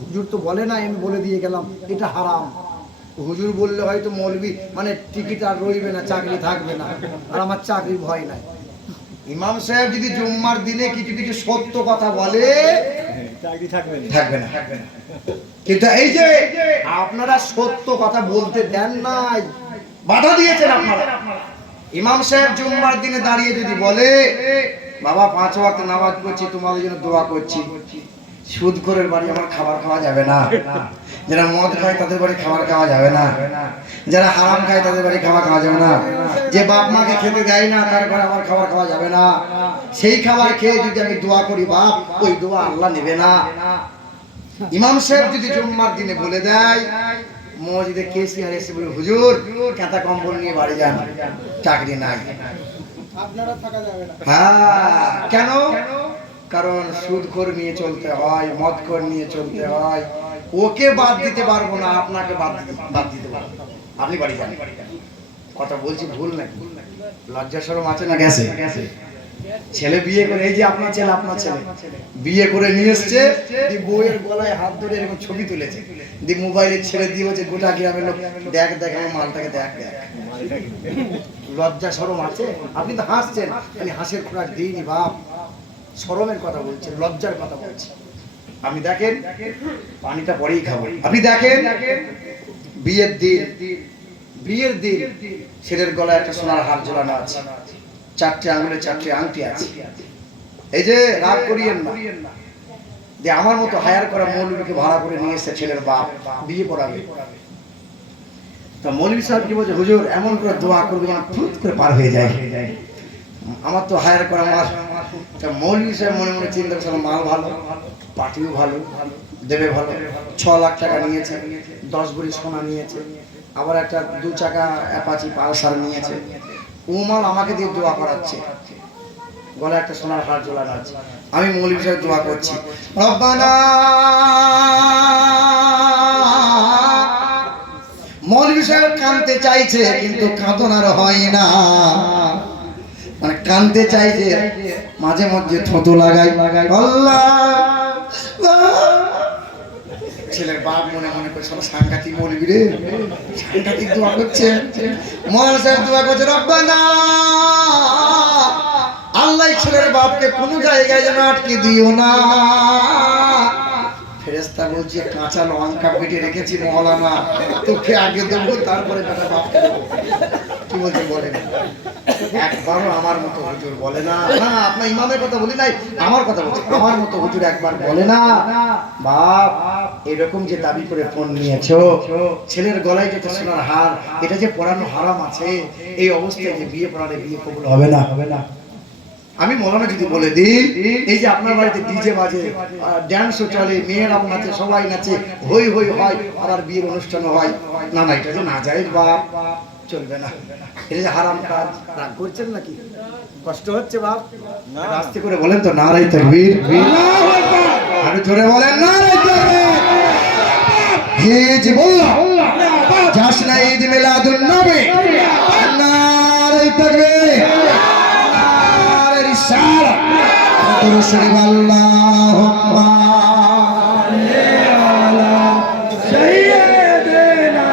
হুজুর তো বলে না, আমি বলে দিয়ে গেলাম এটা হারাম। হুজুর বললে হয়তো মৌলবি মানে টিকিট আর রইবে না, চাকরি থাকবে না, আর আমার চাকরির ভয় নাই। ইমাম সাহেব যদি জুম্মার দিনে কিছু কিছু সত্য কথা বলে, চাকরি থাকবে না। কিন্তু এই যে আপনারা সত্য কথা বলতে দেন নাই, বাধা দিয়েছেন আপনারা। ইমাম সাহেব জুম্মার দিনে দাঁড়িয়ে যদি বলে, বাবা 5 ওয়াক্ত নামাজ পড়ছি, তোমাদের জন্য দোয়া করছি, সুদখোরের বাড়ি আমার খাবার খাওয়া যাবে না, যারা মদ খায় তাদের বাড়ি খাবার খাওয়া যাবে না, যারা হারাম খায় তাদের বাড়ি খাবার খাওয়া যাবে না, যে বাপ মাকে খেতে দেয় না তার ঘরে আমার খাবার খাওয়া যাবে না, সেই খাবার খেয়ে যদি আমি দোয়া করি বাপ, ওই দোয়া আল্লাহ নেবে না। ইমাম সাহেব যদি জুম্মার দিনে বলে দেয়, মসজিদে কেসিআর এসে বলে, হুজুর কাঁথা কম্বল নিয়ে বাড়ি যান, চাকরি নাই, আপনারা থাকা যাবে না। হ্যাঁ, কেন? কারণ সুদখোর নিয়ে চলতে হয়, মদখোর নিয়ে চলতে হয়, ওকে বাদ দিতে পারবো না, আপনাকে বাদ দিতে পারবো, আপনি বাড়ি যান। কথা বলছি ভুল নাকি? লজ্জা শরম আছে না গেছে? ছেলে বিয়ে করে, এই যে আপনার ছেলে বিয়ে করে নিয়ে এসছে, বউয়ের গলায় হাত ধরে এরকম ছবি তুলেছে, দিয়ে মোবাইলে ছেড়ে দিয়ে বলছে গোটা গ্রামের লোক দেখ দেখ আমার মালটাকে দেখ দেখ। লজ্জা শরম আছে? আপনি তো হাসছেন, আমি হাসির খোরাক দিইনি বাপ, শরমের কথা বলছি, লজ্জার কথা বলছি। আপনি দেখেন, পানিটা পরেই খাবো। আপনি দেখেন বিয়ের দিন ছেলের গলায় একটা সোনার হার ঝোলানো আছে, 4টে আঙুলে 4টে আংটি আছে। এই যে রাগ করিয়েন না, যে আমার মতো হায়ার করা মৌলবীকে ভাড়া করে নিয়ে এসে ছেলের বাপ বিয়ে পড়াবে। তা মৌলবী সাহেব কি বলছে, হুজুর এমন করে দোয়া করবে মানে ফুট করে পার হয়ে যায়। আমার তো হায়ার করা মাল। মৌলবী সাহেব মনে মনে চিন্তা করছে মাল ভালো, পার্টিও ভালো, দেবে ভালো। 6 লাখ টাকা নিয়েছে, 10 ভরি সোনা নিয়েছে, আবার একটা 2 চাকা অ্যাপাচি পালসার নিয়েছে। ও মাল আমাকে দিয়ে দোয়া করাচ্ছে, গলায় একটা সোনার হার ঝোলানো আছে। আমি মৌলবী সাহেব দোয়া করছি, রব্বানা। মৌলবী সাহেব কাঁদতে চাইছে কিন্তু কাঁদনার হয় না, মানে কাঁদতে চাইছে, মাঝে মধ্যে থুতু লাগাই আল্লাহ। ছেলের বাপ মনে মনে করে সব সাংঘাতিক মৌলবী রে, সাংঘাতিক দোয়া করছে। মৌলবী সাহেব দোয়া করছে, রব্বানা আল্লাহ ছেলের বাপকে কোনো জায়গায় যেন আটকে দিও না। ফেরেশতা বলছে কাঁচা লঙ্কা পেটে রেখেছি মওলানা, তোকে আগে দেবো তারপরে বেটা বাপকে দেবো। কি বলছে বলেন, একবারও আমার মতো হুজুর বলে না। না আপনার ইমামের কথা বলি নাই, আমার কথা বলছি, আমার মতো হুজুর একবার বলে না বাপ এরকম যে দাবি করে ফোন নিয়েছো, ছেলের গলায় যে সোনার হার, এটা যে পরানো হারাম আছে, এই অবস্থায় যে বিয়ে পড়ালে বিয়ে কবুল হবে না। আমি মৌলানা যদি বলে দিই, এই যে আপনার বাড়িতে ডিজে বাজে, ড্যান্সও চলে, মেয়েরাও নাচে, সবাই নাচে, হই হই হয়, আবার বিয়ের অনুষ্ঠানও হয়, না না এটা যে না যায় বাপ, চলবে না, এটা যে হারাম কাজ। রাগ করছেন নাকি? কষ্ট হচ্ছে বাপ? আস্তে করে বলেন তো, নারায়ে তাকবীর, আরো জোরে বলেন নারায়ে তাকবীর। হে জীবন জাশনা ঈদ মিলাদুন নবী, নারায়ে তাকবীর, নারায়ে রিসালাত, দরুদ শরীফ আল্লাহুম্মা আলা সাইয়্যিদিনা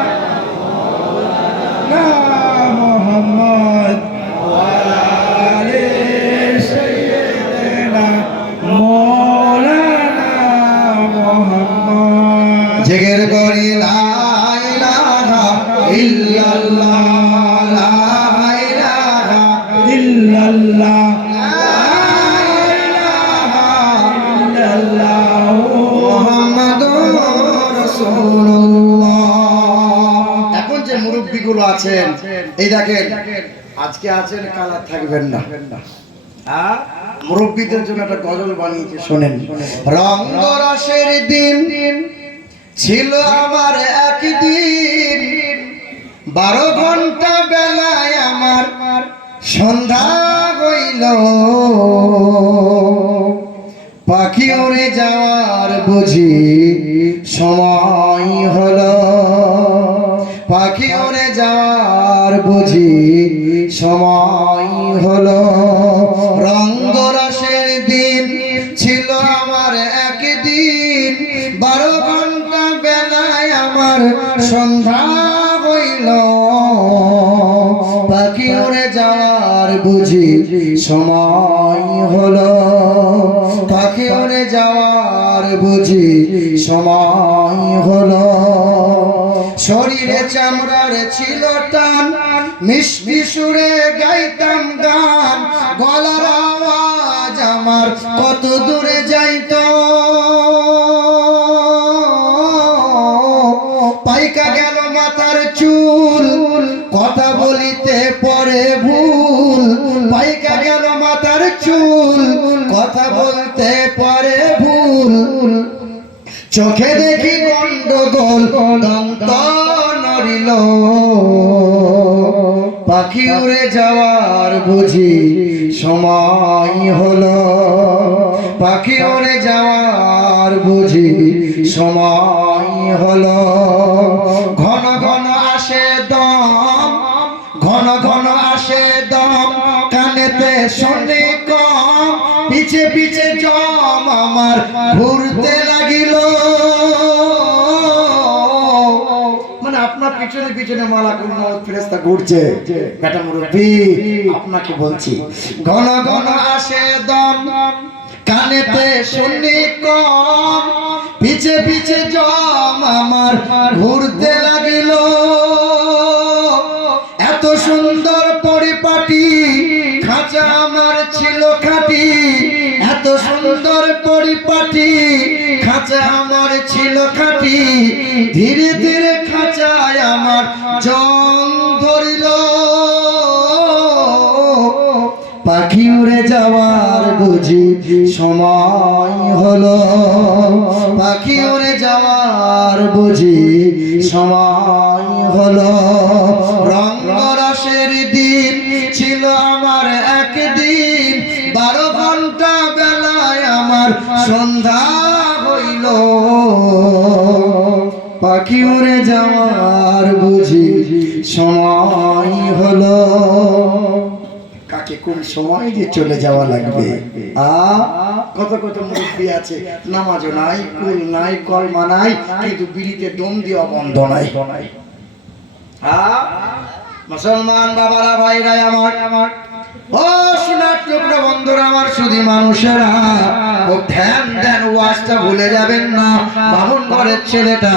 মুহাম্মদ ওয়া আলা আলি সাইয়্যিদিনা মাওলানা মুহাম্মদ। জিকির করি লা ইলাহা ইল্লাল্লাহ, লা ইলাহা ইল্লাল্লাহ, লা ইলাহা ইল্লাল্লাহ, মুহাম্মাদুর রাসূলুল্লাহ। এখন যে মুরব্বিগুলো আছেন, এই দেখেন আজকে আছেন কাল আর থাকবেন না। হ্যাঁ, মুরব্বিদের জন্য একটা গজল বানিয়েছে, শোনেন। রঙ্গরসের দিন ছিল আমার একদিন, 12 ঘন্টা বেলায় আমার সন্ধ্যা হইল, পাখি উড়ে যাওয়ার বুঝি সময় হলো, পাখি উড়ে যাওয়ার বুঝি সময় হলো। রঙ্গরসের দিন ছিল আমার একদিন, 12 ঘন্টা বেলায় আমার সন্ধ্যা হইল, পাখি উড়ে যাওয়ার বুঝি সময় হলো, পাখি উড়ে যাওয়ার বুঝি সময় হলো। শরীরে চামড়ার ছিল টান, মিষ্টি সুরে গাইতাম গান, গলার আওয়াজ আমার কত দূরে যাইতো, পাইকা গেল মাথার চুল, কথা বলিতে পরে ভুল, পাইকা গেল মাথার চুল, কথা বলতে পরে ভুল, চোখে দেখি গন্ডগোল, দন্ত নড়িল, পাখি উড়ে যাওয়ার বুঝি সময় হলো, পাখি উড়ে যাওয়ার বুঝি সময় হলো। ঘন ঘন আসে দম, ঘন ঘন আসে দম, কানেতে শুনি কম, ঘুরতে লাগিল। মানে আপনার পিছনে পিছনে মালাকুল মউত ফেরেশতা ঘুরছে। বেটা মুরব্বি আপনাকে বলছি, ঘন ঘন আসে দম, কানেতে শুনি কম, পিছে পিছে জম আমার ঘুরতে লাগিল। এত সুন্দর পরিপাটি, খাঁচা আমার ছিল খাঁটি। এত সুন্দর পরিপাটি, খাঁচা আমার ছিল খাঁটি। ধীরে ধীরে খাঁচায় আমার জং ধরিল। পাখি উড়ে যাওয়ার বুঝি সময় হলো। পাখি উড়ে যাওয়ার বুঝি সময় হলো। রঙ্গরসের দিন ছিল আমার একদিন, 12 ঘন্টা বেলায় আমার সন্ধ্যা হইল। পাখি উড়ে যাওয়ার বুঝি সময় হলো। কাকে কোন সময় যে চলে যাওয়া লাগবে। কত কত মুরব্বী আছে, নামাজও নাই, কুল নাই, কলমা নাই, কিন্তু বিড়িতে দম দেওয়া বন্ধ নাই। মুসলমান বাবারা, ভাইরা আমার, ও সোনার টুকরো বন্ধুরা আমার, শুধু মানুষেরা ও ধ্যান দেন, ওয়াজটা ভুলে যাবেন না। বামুন ঘরের ছেলেটা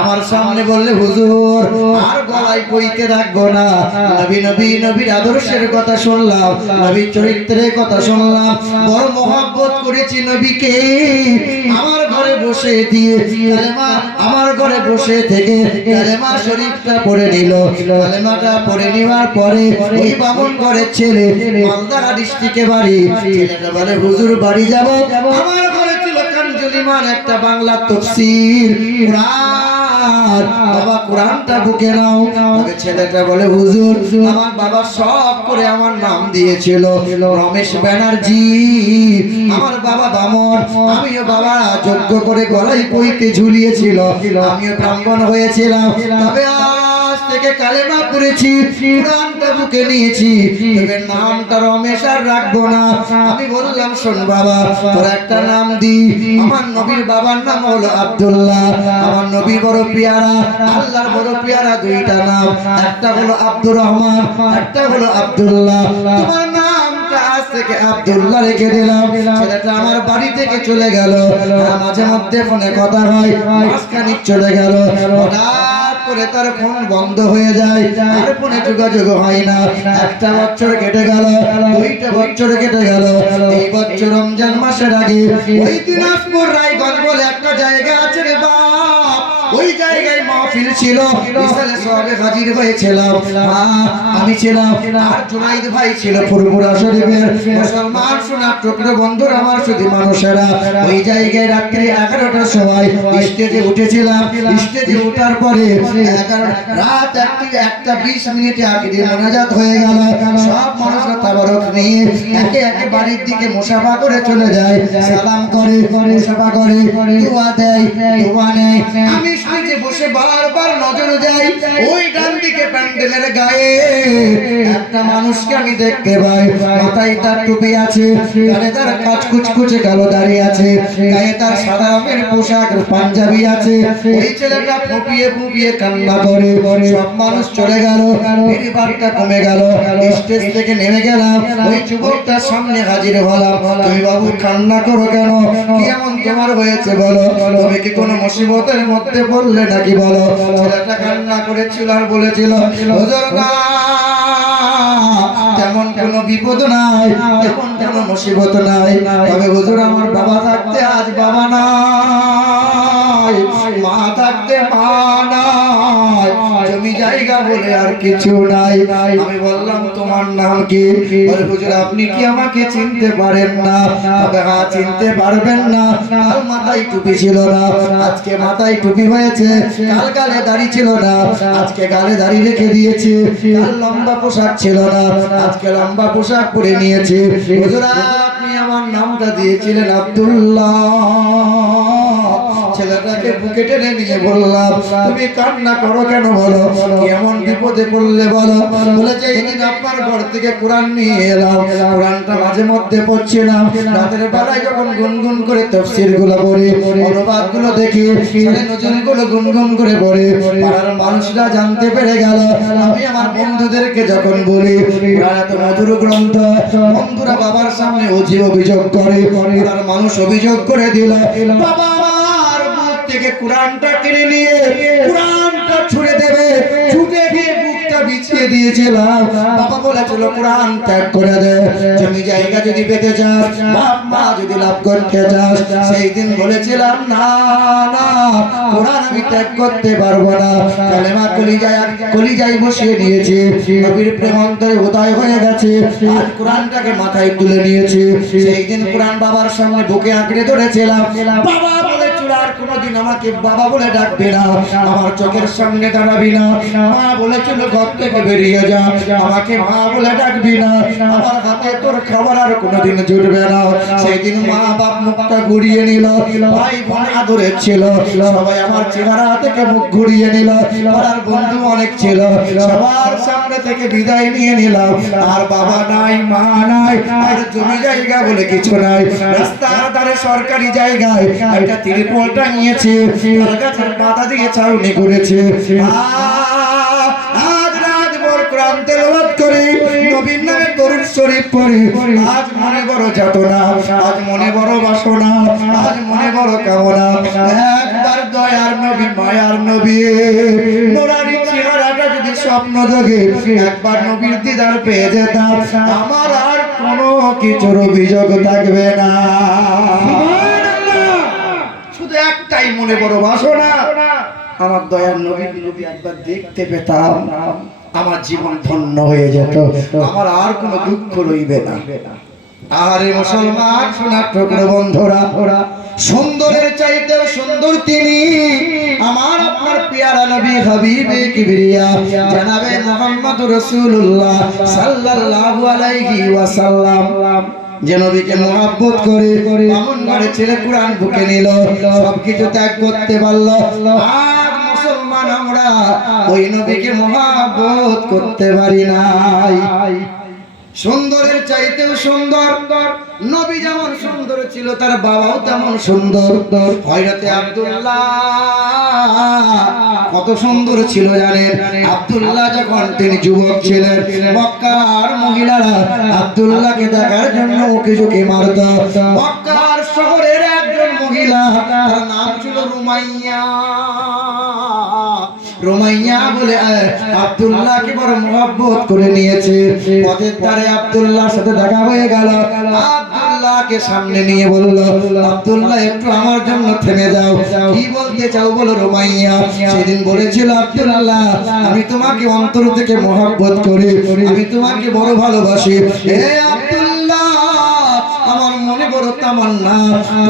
আমার সামনে বললে, হুজুর আর গলায় কইতে রাখবো না। নবী নবী নবীর আদর্শের কথা শুনলাম, নবীর চরিত্রের কথা শুনলাম, বড় মহব্বত করেছি নবীকে। আমার ঘরে বসে দিয়ে কালেমা, আমার ঘরে বসে থেকে কালেমা শরীফটা পড়ে নিল। কালেমাটা পড়ে নেওয়ার পরে ওই বামুন ঘরের ছেলে, মালদা ডিস্ট্রিক্টে বাড়ি, ছেলেটা বলে, হুজুর বাড়ি যাব। আমার ঘরে ছিল কানজলিমার একটা বাংলা তাফসীর কুরআন, বাবা কুরআনটা বুকে নাও। তবে ছেলেটা বলে, হুজুর আমার বাবা শখ করে আমার নাম দিয়েছিল রমেশ ব্যানার্জি। আমার বাবা বামন, আমিও বাবা যোগ্য করে গলায় কইতে ঝুলিয়েছিল, আমিও ব্রাহ্মণ হয়েছিলাম। তবে আজ থেকে কালেমা পড়েছি, কুরআনটা বুকে নিয়েছি, তবে নামটা রমেশ আর রাখবো না। আমি বললাম, শোন বাবা, তোর একটা নাম দি। আমার নবীর বাবার নাম হলো আব্দুল্লাহ। আমার নবী বড় পেয়ারা, আল্লাহর বড় পেয়ারা দুইটা নাম, একটা হলো আব্দুর রহমান, একটা হলো আব্দুল্লাহ। তোমার নামটা আজ থেকে আব্দুল্লাহ রেখে দিলাম। ছেলেটা আমার বাড়ি থেকে চলে গেল। মাঝে মধ্যে ফোনে কথা হয়, মাসখানিক চলে গেল। হঠাৎ করে তার ফোন বন্ধ হয়ে যায়, আর ফোনে যোগাযোগ হয় না। একটা বছর কেটে গেল, 2টা বছর কেটে গেল। এই বছর রমজান মাসের আগে ওই দিনাজপুর রায়গঞ্জ বলে একটা জায়গা আছে রে বাপ, ওই জায়গায় মাহফিল ছিল। ইসালে সবে হাজির হয়েছিলাম, আমি ছিলাম, আর জুনাইদ ভাই ছিল ফুরফুরা শরীফের। মুসলমান সোনার টুকরো বন্ধুরা আমার, শুধু মানুষেরা, ওই জায়গায় রাত্রি 11টার সময় স্টেজে উঠেছিলাম। স্টেজে ওঠার পরে রাত 1:20 আগে মোনাজাত হয়ে গেল। সব মানুষরা তাবারক নিয়ে একে একে বাড়ির দিকে মুসাফা করে চলে যায়, সালাম করে, মুসাফা করে, দোয়া দেয়, দোয়া নেয়। আমি স্টেজে বসে বারবার নজর যাই, ওই ডান দিকে প্যান্ডেলের গায়ে একটা মানুষকে আমি দেখতে পাই। মাথায় তার টুপি আছে, গালে তার কাজ কুচকুচে কালো দাড়ি আছে, গায়ে তার সাদা রঙের পোশাক পাঞ্জাবি আছে। ওই ছেলেটা ফুপিয়ে ফুপিয়ে কান্না করে। সব মানুষ চলে গেল, পরিবারটা কমে গেল। স্টেজ থেকে নেমে গেলাম, ওই যুবকটার সামনে হাজির হলাম। তুমি বাবু কান্না করো কেন? কি এমন তোমার হয়েছে বলো? তুমি কি কোনো মুসিবতের মধ্যে পড়লে নাকি বলো? ছেলেটা কান্না করেছিল আর বলেছিল, হুজুর না, তেমন কোনো বিপদ নাই, তেমন কোনো মুসিবত নাই। তবে হুজুর আমার বাবা থাকতে আজ বাবা নাই, মা থাকতে মা নাই, জমি জায়গা বলে আর কিছু নাই। আমি বললাম, তোমার নাম কি? বলে, হুজুর আপনি কি আমাকে চিনতে পারেন না? তবে হ্যাঁ, চিনতে পারবেন না। কাল মাথায় টুপি ছিল না, আজকে মাথায় টুপি হয়েছে। কাল গালে দাড়ি ছিল না, আজকে গালে দাড়ি রেখে দিয়েছে। কাল লম্বা পোশাক ছিল না, আজকে লম্বা পোশাক পরে নিয়েছে। হুজুর আপনি আমার নামটা দিয়েছিলেন আব্দুল্লাহ, ছেলেটাকে বুকে টেনে নিয়ে বললাম, তুমি কান্না করো কেন বলো, কেমন বিপদে পড়লে বলো। বলেছে এই দিন আপনার ঘর থেকে কোরআন নিয়ে এলাম, কোরআনটা মাঝে মধ্যে পড়ছিলাম, রাতের বেলায় যখন গুনগুন করে তাফসীর গুলো পড়ি, অনুবাদ গুলো দেখি, নজরুল গুলো গুনগুন করে পড়ি, পাড়ার মানুষরা জানতে পেরে গেল। আমি আমার বন্ধুদেরকে যখন বলি কোরআন এত মধুর গ্রন্থ, বন্ধুরা বাবার সামনে অভিযোগ করে, পাড়ার মানুষ অভিযোগ করে দিল, বাবা আমার বুক থেকে কোরআনটা কিনে নিয়ে কোরআনটা ছুঁড়ে দেবে, ছুটে গিয়ে বুকটা বিছিয়ে দিয়েছিলাম। বাবা বলেছিল কোরআন ত্যাগ করে দে, জমি জায়গা যদি পেতে চাস, বাপ মা যদি লাভ করতে চাস। সেই দিন বলেছিলাম না না, কোরআন আমি ত্যাগ করতে পারবো না। কালেমা কলিজায় বসিয়ে নিয়েছি, নবীর প্রেম অন্তরে উদয় হয়ে গেছে, আর কোরআনটাকে মাথায় তুলে নিয়েছি। সেই দিন কোরআন বাবার সামনে বুকে আঁকড়ে ধরেছিলাম। বাবা বলেছিল আর কোনোদিন আমাকে বাবা বলে ডাকবে না, আমার চোখের সামনে দাঁড়াবি না। মা বলেছিল ঘর থেকে বেরিয়ে যা, আমাকে মা বলে ডাকবি না, আমার হাতে তোর খাবার আর কোনোদিন জুটবে না। সেই দিন মা বাপ মুখটা ঘুরিয়ে নিল, ভাই বোন আদরের ছিল, সবাই আমার চেহারা থেকে মুখ ঘুরিয়ে নিল, পাড়ার বন্ধু অনেক ছিল, সবার সামনে থেকে বিদায় নিয়ে নিলাম। আর বাবা নাই, মা নাই, আর জমি জায়গা বলে কিছু নাই। রাস্তার ধারে সরকারি জায়গায় একটা তিরপল টাঙিয়েছে, গাছের পাতা দিয়ে ছাউনি করেছে। আজ রাত ভোর কোরআন তেলাওয়াত করে, নবীর নামে দরুদ শরীফ পড়ে, আজ মনে বড় যাতনা, আজ মনে বড় বাসনা, আজ মনে বড় কামনা। একবার দয়ার নবী মায়ার নবী নোরানি চেহারাটা যদি স্বপ্ন জাগে, একবার নবীর দিদার পেয়ে যেতাম, আমার আর কোনো কিছুর অভিযোগ থাকবে না। শুধু একটাই মনে বড় বাসনা, আমার দয়ার নবী যদি একবার দেখতে পেতাম, আমার জীবন ধন্য হয়ে যেত, আমার আর কোনো দুঃখ রইবে না। আরে মুসলমান সোনার টুকরো বন্ধুরা, সুন্দরের চাইতেও সুন্দর তিনি, আমার আপনার পেয়ারা নবী হাবিবে কিবরিয়া জনাবে মুহাম্মদুর রাসূলুল্লাহ সাল্লাল্লাহু আলাইহি ওয়াসাল্লাম। যে নবীকে মহব্বত করে বামন ঘরে ছেলে কোরআন বুকে নিল, সবকিছু ত্যাগ করতে পারলো। আর মুসলমান আমরা ওই নবীকে মহব্বত করতে পারি নাই। সুন্দরের চাইতেও সুন্দর নবী যেমন সুন্দর ছিল, তার বাবাও তেমন সুন্দর। হযরতে আব্দুল্লাহ কত সুন্দর ছিল জানেন? আব্দুল্লাহ যখন তিনি যুবক ছিলেন, মক্কার মহিলারা আব্দুল্লাহকে দেখার জন্য ওকে ঝুঁকে মারত। মক্কার শহরের একজন মহিলা, তার নাম ছিল রুমাইয়া। রুমাইয়া বলে আব্দুল্লাহকে বড় মহব্বত করে নিয়েছে। পথের ধারে আব্দুল্লাহর সাথে দেখা হয়ে গেল, আব্দুল্লাহকে সামনে নিয়ে বলল, আব্দুল্লাহ একটু আমার জন্য থেমে যাও। কি বলতে চাও বলো রুমাইয়া? সেদিন বলেছিল আব্দুল্লাহ, আমি তোমাকে অন্তর থেকে মহব্বত করি, আমি তোমাকে বড় ভালোবাসি। হে আব্দুল্লাহ, আমার মনে বড় তামান্না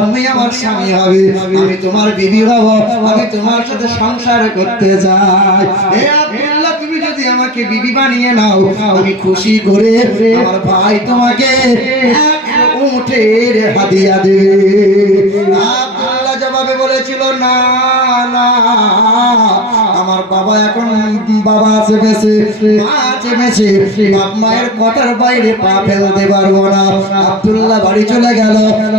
তুমি আমার স্বামী হবে, আমি তোমার বিবি হব, আমি তোমার সাথে সংসার করতে চাই। হে আব্দুল্লাহ, তুমি যদি আমাকে বিবি বানিয়ে নাও, আমি খুশি করে আমার ভাই তোমাকে উটের হাদিয়া দেবে। আব্দুল্লাহ জবাবে বলেছিল, না না, আমার বাবা এখন বাবা আছে বেঁচে, মা আছে বেঁচে, বাপ মায়ের কথার বাইরে পা ফেলতে পারবো না। আব্দুল্লাহ বাড়ি চলে গেল,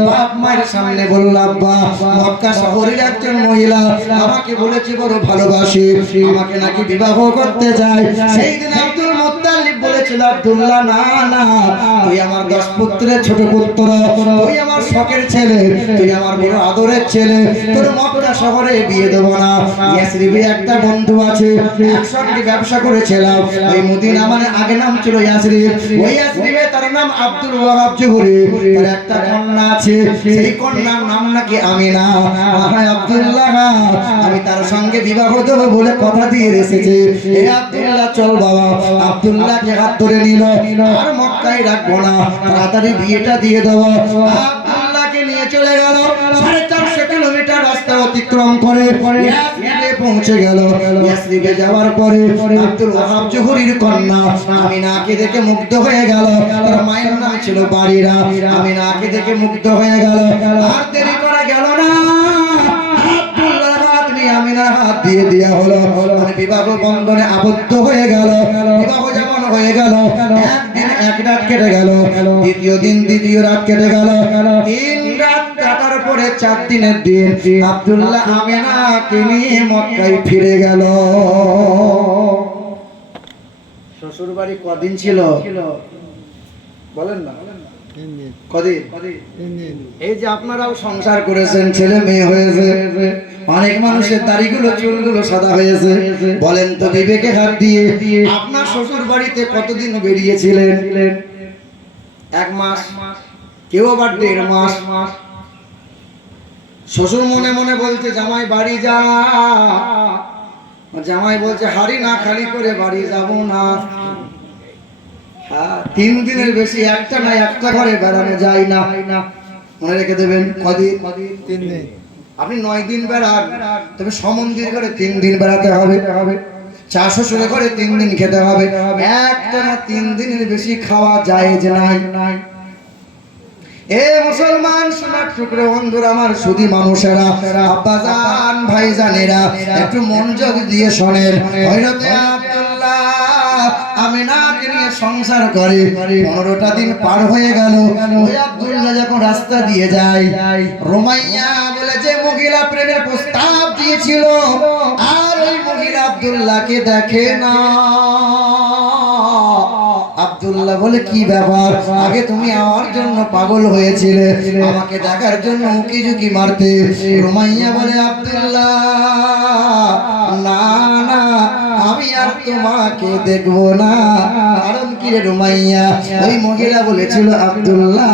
বাপ মায়ের সামনে বলল, আব্বা, মক্কা শহরের একজন মহিলা আমাকে বলেছে বড় ভালোবাসি, আমাকে নাকি বিবাহ করতে চায়। সেই দিন আব্দুল মুত্তালিব বলেছিল, আব্দুল্লাহ না না, তুই আমার 10 পুত্রের ছোট পুত্র, তুই আমার শখের ছেলে, তুই আমার বড় আদরের ছেলে, তোর মক্কা শহরে বিয়ে দেবো না। ইয়াসরিবে একটা বন্ধু আছে, একসঙ্গে ব্যবসা করেছিলাম, ওই মদিনা মানে আগে নাম ছিল ইয়াসরিব, ওই ইয়াসরিবে তার নাম আব্দুল ওয়াহাব জুহরি, তার একটা কন্যা আছে, সেই কন্যার নাম নাকি আমিনা। ভাই আব্দুল্লাহ, আমি তার সঙ্গে বিবাহ দেব বলে কথা দিয়ে এসেছে। হে আব্দুল্লাহ, চল বাবা। আব্দুল্লাহকে হাত ধরে নিল, আর মক্কায় রাখবো না, তাড়াতাড়ি বিয়েটা দিয়ে দেবো। আব্দুল্লাহকে নিয়ে চলে গেল, 450 কিলোমিটার রাস্তা অতিক্রম করে ইয়াসরিবে পৌঁছে গেল। ইয়াসরিবে যাওয়ার পরে আব্দুল ওয়াহাব জুহরির কন্যা আমিনাকে দেখে মুগ্ধ হয়ে গেল। তার মায়ের নাম ছিল বারিরা। আমিনাকে দেখে মুগ্ধ হয়ে গেল। আর দেরি করা গেল না, আমিনার হাত দিয়ে দেয়া হলো, মানে বিবাহ বন্ধনে আবদ্ধ হয়ে গেল। বিবাহ যেমন হয়ে গেল, একদিন এক রাত কেটে গেল, দ্বিতীয় দিন দ্বিতীয় রাত কেটে গেল, 3 রাত কাটার পরে 4 দিনের দিন আব্দুল্লাহ আমিনাকে নিয়ে মক্কায় ফিরে গেল। শ্বশুর বাড়ি কদিন ছিল বলেন না? কদিন? এই যে আপনারাও সংসার করেছেন, ছেলে মেয়ে হয়েছে, অনেক মানুষের দাড়িগুলো চুলগুলো সাদা হয়েছে, বলেন তো বিবেকে হাত দিয়ে আপনার শ্বশুর বাড়িতে কতদিন বেরিয়েছিলেন? 1 মাস, কেউ আবার 1.5 মাস। শ্বশুর মনে মনে বলছে জামাই বাড়ি যা, জামাই বলছে হাড়ি না খালি করে বাড়ি যাব না। 3 দিনের বেশি একটা ঘরে বেড়ানো যায় না, মনে রেখে দেবেন। কদিন? 3 দিন। আপনি 9 দিন বেড়ান, তবে সমন্দির করে 3 দিন বেড়াতে হবে। চার শ্বশুরে করে 3 দিন খেতে হবে, একটা না 3 দিনের বেশি খাওয়া যায় যে নাই। এ মুসলমান সোনার টুকরো বন্ধুরা আমার, সুধী মানুষেরা, আব্বাজান ভাইজানেরা, একটু মনোযোগ দিয়ে শোনেন। হযরতে আব্দুল্লাহ আমিনাকে নিয়ে সংসার করে 15টা দিন পার হয়ে গেল। ওই আব্দুল্লাহ যখন রাস্তা দিয়ে যায়, রুমাইয়া বলে যে মহিলা প্রেমের প্রস্তাব দিয়েছিল, আর ওই মহিলা আব্দুল্লাহকে দেখে না। আব্দুল্লাহ বলে কি ব্যাপার, আগে তুমি আমার জন্য পাগল হয়েছিলে, আমাকে দেখার জন্য উকি ঝুঁকি মারতে। রুমাইয়া বলে আব্দুল্লাহ না না, আমি আর তোমাকে দেখবো না। কারণ কি রে রুমাইয়া? ওই মহিলা বলেছিল আব্দুল্লাহ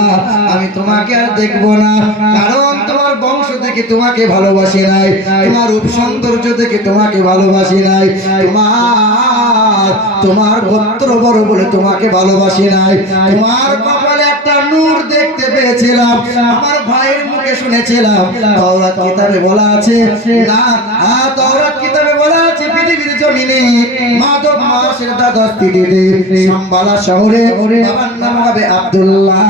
আমি তোমাকে আর দেখবো না, কারণ তোমার বংশ থেকে তোমাকে ভালোবাসি নাই, তোমার রূপ সৌন্দর্য থেকে তোমাকে ভালোবাসি নাই, তোমার গোত্র বড় বলে তোমাকে ভালোবাসি নাই, তোমার কপালে একটা নূর দেখতে পেয়েছিলাম, আমার ভাইয়ের মুখে শুনেছিলাম। তাওরাত কিতাবে বলা আছে না, তাওরাত কিতাবে বলা আছে পৃথিবীর জমিনে মাদক মাসের দ্বাদশ তিথিতে সাম্বালা শহরে বাবার নাম হবে আব্দুল্লাহ,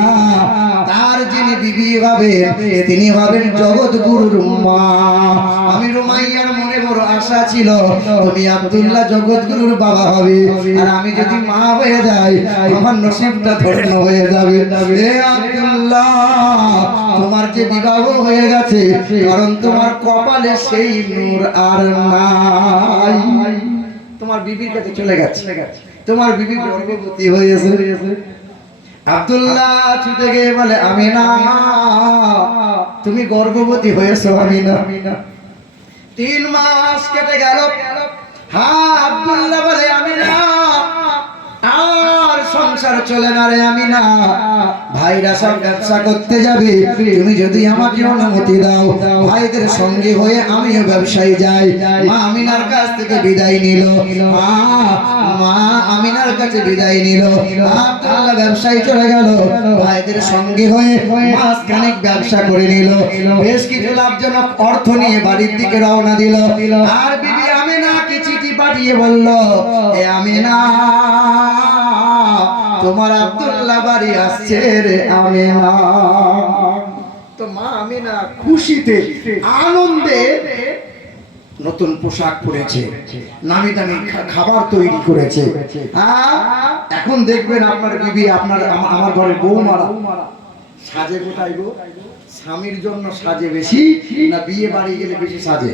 তার যিনি বিবি হবেন তিনি হবেন জগৎগুরুর মা। আমি রুমাইয়ার মনে বড় আশা ছিল তুমি আব্দুল্লাহ জগৎগুরুর বাবা হবে, আর আমি যদি মা হয়ে যাই আমার নসিবটা ধন্য হয়ে যাবে। এ আব্দুল্লাহ তোমার যে বিবাহ হয়ে গেছে, কারণ তোমার কপালে সেই নূর আর নাই, তোমার বিবির কাছে চলে গেছে, তোমার বিবি গর্ভবতী হয়েছে। আব্দুল্লাহ ছুটে গিয়ে বলে আমিনা তুমি গর্ভবতী হয়েছো আমিনা। 3 মাস কেটে গেল। আব্দুল্লাহ বলে আমিনা আর সংসার চলে না রে আমিনা, ভাইরা সব ব্যবসা করতে যাবে, তুমি যদি আমাকে অনুমতি দাও ভাইদের সঙ্গে হয়ে আমিও ব্যবসায় যাই। মা আমিনার কাছ থেকে বিদায় নিল, মা আমিনার কাছে বিদায় নিল। আব্দুল্লাহ ব্যবসায় চলে গেল, ভাইদের সঙ্গে হয়ে মাস খানিক ব্যবসা করে নিল, বেশ কিছু লাভজনক অর্থ নিয়ে বাড়ির দিকে রওনা দিল। আর বিবি আমিনাকে চিঠি পাঠিয়ে বলল এ আমিনা তোমার আব্দুল্লাহ বাড়ি আসছে রে আমিনা। তো মা আমিনা খুশিতে আনন্দে নতুন পোশাক পরেছে, নামি দামি খাবার তৈরি করেছে। এখন দেখবেন আপনার বিবি আপনার আমার ঘরের বৌমারা সাজে কোথায় গো? স্বামীর জন্য সাজে বেশি না বিয়ে বাড়ি গেলে বেশি সাজে?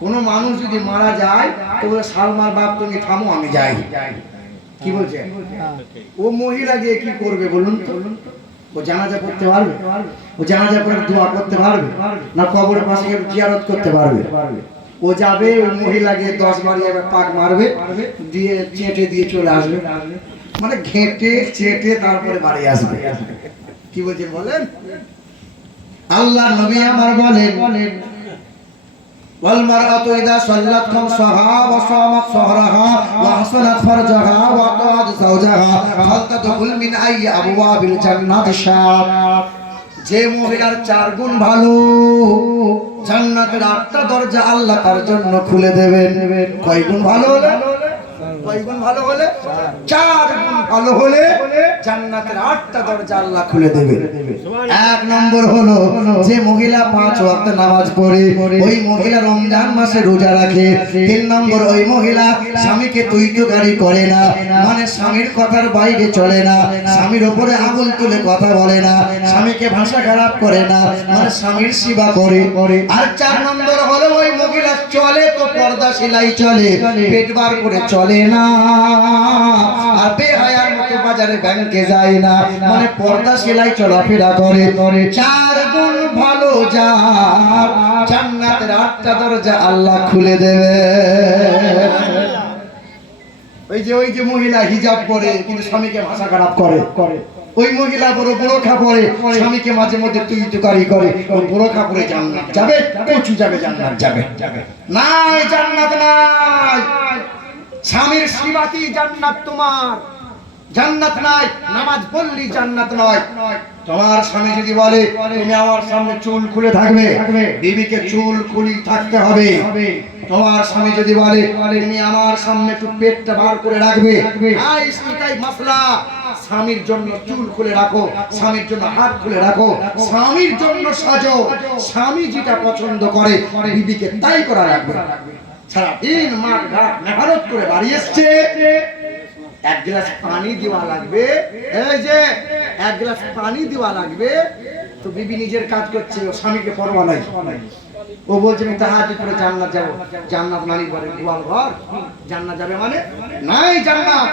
কোন মানুষ যদি মারা যায় তো বলে সালমার বাপ তুমি থামো আমি যাই, কি বলছে? ও মহিলা গিয়ে কি করবে বলুন তো? ও জানাজা করতে পারবে? ও জানাজা করে দোয়া করতে পারবে না? কবরের পাশে গিয়ে জিয়ারত করতে পারবে? ও যাবে, ওই মহিলা গিয়ে 10 বারি পাক মারবে, দিয়ে চেটে দিয়ে চলে আসবে, মানে ঘেঁটে চেটে তারপরে বাড়ি আসবে। কি বলছেন বলেন? আল্লাহ নবী আমার বলেন والمرأة إذا صلت خمسها وصامت شهرها وأحسنت فرجها وأطاعت زوجها فلتدخل من أي أبواب الجنة شاءت। যে মহিলার 4 গুণ ভালো, জান্নাতের 8টা দরজা আল্লাহ তার জন্য খুলে দেবেন। কয় গুণ ভালো হলে? কয় গুণ ভালো হলে? 4 গুণ ভালো হলে জান্নাতের 8টা দরজা আল্লাহ খুলে দেবে। 1 নম্বর হলো যে মহিলা 5 ওয়াক্ত নামাজ পড়ে, ওই মহিলা রমজান মাসে রোজা রাখে। 3 নম্বর ওই মহিলা স্বামীকে তুইতুকারি করে না, মানে স্বামীর কথার বাইরে চলে না, স্বামীর উপরে আঙুল তুলে কথা বলে না, স্বামীকে ভাষা খারাপ করে না, মানে স্বামীর সেবা করে। আর 4 নম্বর হলো ওই মহিলা চলে তো পর্দা সেলাই চলে, পেট বার করে চলে না, আর বেহায়ার মতো বাজারে ব্যাংকে যায় না, মানে পর্দা সেলাই চলাফেরা করে। 4 গুণ ভালো যার জান্নাতের 8টা দরজা আল্লাহ খুলে দেবে। ওই যে মহিলা হিজাব পরে কিন্তু স্বামীকে ভাষা খারাপ করে, ওই মহিলা বড় বোরখা পরে স্বামীকে মাঝে মধ্যে তুইতুকারি করে, ওই বোরখা পরে জান্নাত যাবে? কচু যাবে জান্নাত যাবে? নাই, জান্নাত নাই। স্বামীর সেবাতেই জান্নাত তোমার, জান্নাত নাই। নামাজ পড়লি জান্নাত নয়। তোমার স্বামী যদি বলে তুমি আমার সামনে চুল খুলে থাকবে, বিবিকে চুল খুলি থাকতে হবে। তোমার স্বামী যদি বলে তুমি আমার সামনে একটু পেটটা বার করে রাখবে, এটাই মাসলা। স্বামীর জন্য চুল খুলে রাখো, স্বামীর জন্য হাত খুলে রাখো, স্বামীর জন্য সাজো। স্বামী যেটা পছন্দ করে বিবিকে তাই করা রাখবে। সারাদিন মাঠ ঘাট মেহনত করে বাড়ি এসছে, 1 গ্লাস পানি দেওয়া লাগবে, এই যে 1 গ্লাস পানি দেওয়া লাগবে, তো বিবি নিজের কাজ করছে, ও স্বামীকে পরোয়া নাই। ও বলছে আমি তাহাজ্জুদ করে জান্নাত যাব। জান্নাত মানে বলে গোয়াল ঘর, জান্নাত যাবে মানে নাই জান্নাত।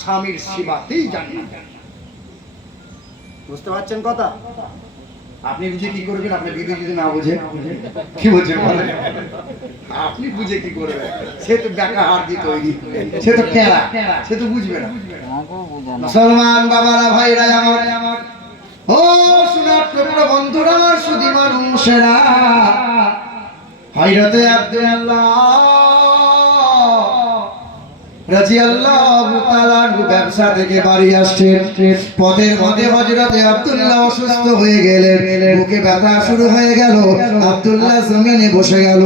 স্বামীর সেবাতেই জান্নাত। বুঝতে পারছেন কথা? আপনি বুঝে কি করবেন? আপনি বিবি যদি না বুঝে কি বলছেন বলেন? আপনি বুঝে কি করবেন? সে তো বেকা হার দিয়ে তৈরি, সে তো টেরা, সে তো বুঝবে না। মুসলমান বাবারা, ভাইরা আমার, ও সোনার টুকরো বন্ধুরা, আমার সুধী মানুষেরা, হযরতে আব্দুল্লাহ রাদিয়াল্লাহু তাআলা ব্যবসা থেকে বাড়ি আসছেন। পথের মধ্যে হযরতে আব্দুল্লাহ অসুস্থ হয়ে গেলেন, বুকে ব্যথা শুরু হয়ে গেল। আব্দুল্লাহ জমিনে বসে গেল।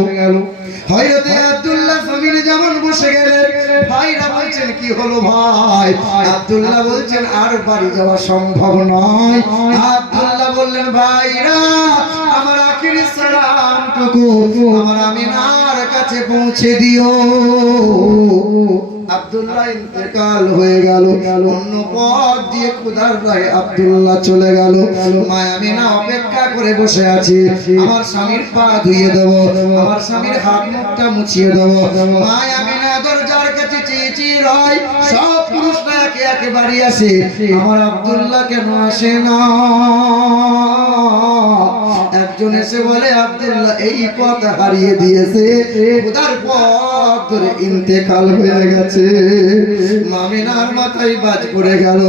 হযরতে আব্দুল্লাহ জমিনে যেমন বসে গেলেন, ভাইরা বলছেন কি হলো ভাই? আব্দুল্লাহ বলছেন আর বাড়ি যাওয়া সম্ভব নয়। আব্দুল্লাহ বললেন ভাইরা আমার আখিরি সালামটুকু আমার আমিনার কাছে পৌঁছে দিও। আব্দুল্লাহ ইন্তেকাল হয়ে গেল। অন্য পথ দিয়ে খোদার রাহে আব্দুল্লাহ চলে গেল। মা আমিনা অপেক্ষা করে বসে আছে, আমার স্বামীর পা ধুইয়ে দেব, আমার স্বামীর হাত মুখটা মুছিয়ে দেব। মা আমিনা দরজার কাছে চেঁচিয়ে রয়, সব পুরুষরা একে একে বাড়ি আসে, আমার আব্দুল্লাহ কেন আসে না? একজন এসে বলে আব্দুল্লাহ এই পথ হারিয়ে দিয়েছে, খোদার পথ ধরে ইন্তেকাল হয়ে গেছে। মামিনার মাথায় বাজ পড়ে গেল,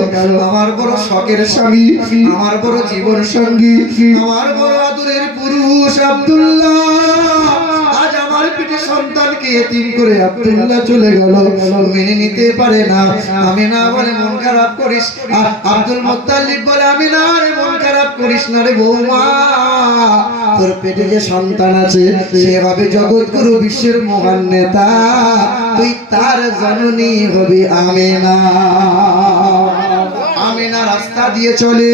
আমার বড় শখের স্বামী, আমার বড় জীবন সঙ্গী, আমার বড় আদরের পুরুষ আব্দুল্লাহ আজ আমার পিঠে সন্তানকে এতিম করে আব্দুল্লাহ চলে গেল। মেনে নিতে পারে না। আমিনা বলে মন খারাপ করিস। আব্দুল মুত্তালিব বলে আমিনা রে মন খারাপ করিস না রে বৌমা, তোর পেটে যে সন্তান আছে সেভাবে জগৎগুরু বিশ্বের মহান নেতা, তুই তার জননী হবি আমিনা। আমিনা রাস্তা দিয়ে চলে,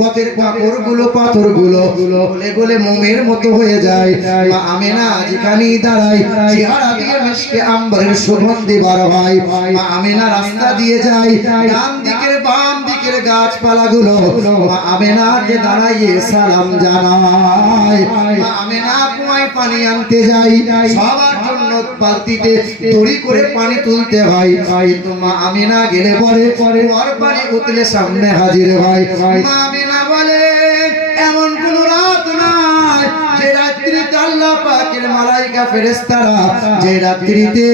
পথের কাপড়গুলো পাথরগুলো গলে গলে মোমের মতো হয়ে যায়। মা আমিনা যেখানেই দাঁড়ায় চেহারা দিয়ে মিশকে আম্বরের সুগন্ধি বার হয়। মা আমিনা রাস্তা দিয়ে যায়, ডান দিকের বাম দিকের গাছপালাগুলো মা আমিনাকে দাঁড়াইয়ে সালাম জানায়। মা আমিনা কুয়ায় পানি আনতে যায়, সবার জন্য বালতিতে দড়ি করে পানি তুলতে হয়, কিন্তু মা আমিনা গেলে পরে কুয়ার পানি উতলে সামনে হাজির হয়। মা আমিনা বলে এমন কোন রাত নাই যে রাত্রিতে আল্লাহ পাকের মালাইকা ফেরেশতারা, যে রাত্রিতে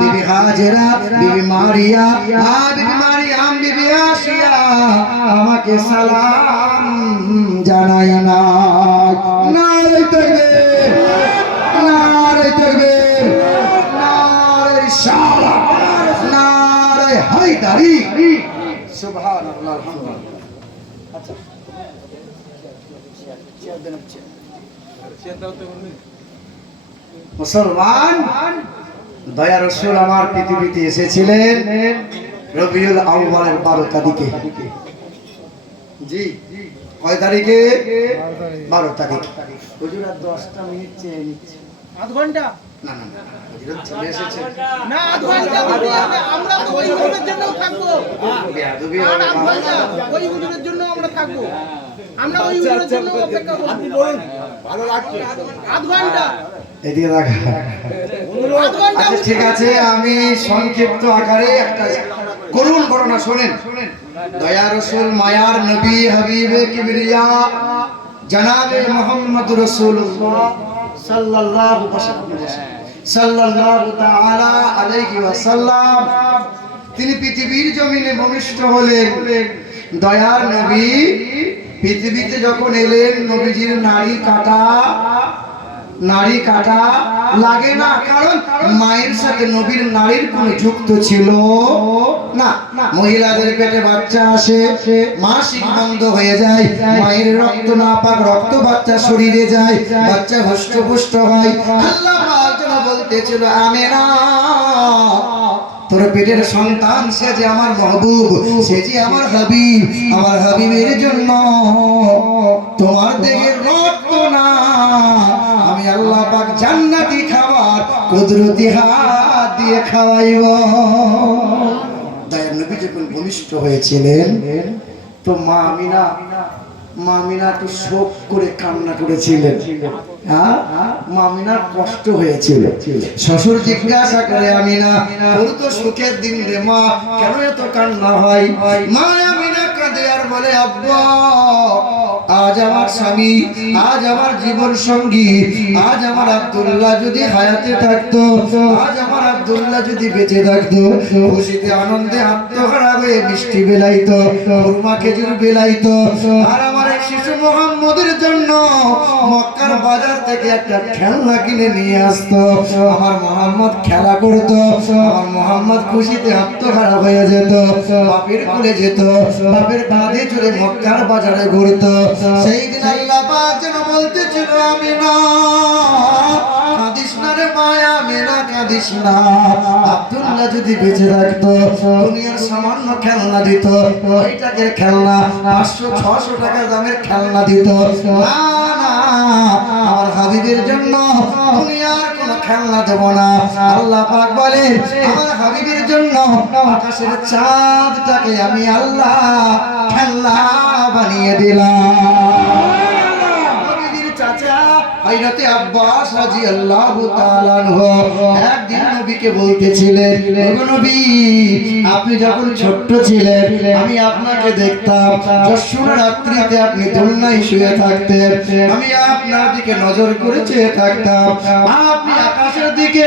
বিবি হাজেরা, বিবি মারিয়া, বিবি মারিয়াম, বিবি আসিয়া আমাকে সালাম জানায় না। নারে তাকবীর, নারে তাকবীর, নারে রিসালাত, নারে হায়দারি, সুবহানাল্লাহ, আলহামদুলিল্লাহ। আচ্ছা মুসলমান দয়া রাসূল আমার পৃথিবীতে এসেছিলেন রবিউল আউয়ালের 12 তারিখে। জি, কয় তারিখে? 12 তারিখ। হুজুর আর 10টা মিনিট চেয়ে নিচ্ছে। আধ ঘন্টা? না না না, হুজুর চলে এসেছে। না, আধ ঘন্টা আমরা তো ওই হুজুরের জন্য থাকবো। বেয়াদবি আর হবে আধ ঘন্টা ওই হুজুরের জন্য আমরা থাকবো। আমরা ওই হুজুরের জন্য অপেক্ষা করব। আপনি বলুন, ভালো লাগছে। আধ ঘন্টা। এদিকে রাখা। আধ ঘন্টা। আচ্ছা ঠিক আছে, আমি সংক্ষিপ্ত আকারে একটা করুণ ঘটনা শোনেন। দয়া রাসূল মায়ার নবী হাবিবে কিবরিয়া জনাবে মুহাম্মদ রাসূলুল্লাহ সাল্লাল্লাহু তাআলা আলাইহি ওয়াসাল্লাম তিনি পৃথিবীর জমিনে ভূমিষ্ঠ হলেন। দয়ার নবী পৃথিবীতে যখন এলেন, নবীজির নারী কাটা লাগে না, কারণ মায়ের সাথে নবীর নারীর কোনো যুক্ত ছিল না। মহিলাদের পেটে বাচ্চা আসে, মাসিক বন্ধ হয়ে যায়, মায়ের রক্ত নাপাক রক্ত বাচ্চা শরীরে যায়, বাচ্চা হষ্টপুষ্ট হয়। আল্লাহ পাক যেন বলতেছিল, আমেনা তোর পেটের সন্তান সে যে আমার মাহবুব, সে যে আমার হাবিব, আমার হাবিবের জন্য তোমার দেহের রক্ত না, আমি আল্লাহ পাক জান্নাতি খাবার কুদরতি হাত দিয়ে খাওয়াইব। দয়ার নবী যখন ভূমিষ্ঠ হয়েছিলেন, তো মা আমিনা তো শোক করে কান্না করেছিলেন। হ্যাঁ, মা আমিনার কষ্ট হয়েছিল। শ্বশুর জিজ্ঞাসা করে, আমিনা তোর তো সুখের দিন রে মা, কেন এত কান্না হয়? মা আমিনা কাঁদে আর বলে, আব্বা আজ আমার স্বামী, আজ আমার জীবন সঙ্গী, আজ আমার আব্দুল্লাহ যদি হায়াতে থাকতো, আজ আমার আব্দুল্লাহ যদি বেঁচে থাকতো, খুশিতে আনন্দে আত্মহারা হয়ে মিষ্টি বেলাইতো, খুরমা খেজুর বেলাইতো, আর আমার এই শিশু মুহাম্মদের জন্য মক্কার বাজার থেকে একটা খেলনা কিনে নিয়ে আসতো। আমার মুহাম্মদ খেলা করতো, আমার মুহাম্মদ খুশিতে আত্মহারা হয়ে যেত, বাপের কোলে যেত, বাপের কাঁধে চড়ে মক্কার বাজারে ঘুরতো। সেই দিন আল্লাহ পাক যেন বলতেছিল, আমিনা কাঁদিস না রে মায়া, আমিনা কাঁদিস না, আব্দুল্লাহ যদি বেঁচে থাকতো, দুনিয়ার সামান্য খেলনা দিত, ওই টাকার খেলনা 500-600 টাকা দামের খেলনা দিত। না না, আমার হাবিবের জন্য দুনিয়ার কোনো খেলনা দেব না। আল্লাহ পাক বলে, আমার হাবিবের জন্য আকাশের চাঁদটাকে আমি আল্লাহ খেলনা বানিয়ে দিলাম। নবীর চাচা হযরতে আব্বাস রাদিয়াল্লাহু তাআলা আনহু একদিন নবীকে বলতেছিলেন, ওগো নবী, আপনি যখন ছোট্ট ছিলেন আমি আপনাকে দেখতাম, যশোর রাত্রিতে আপনি দোলনায় শুয়ে থাকতেন, আমি আপনার দিকে নজর করে চেয়ে থাকতাম, আপনি আকাশের দিকে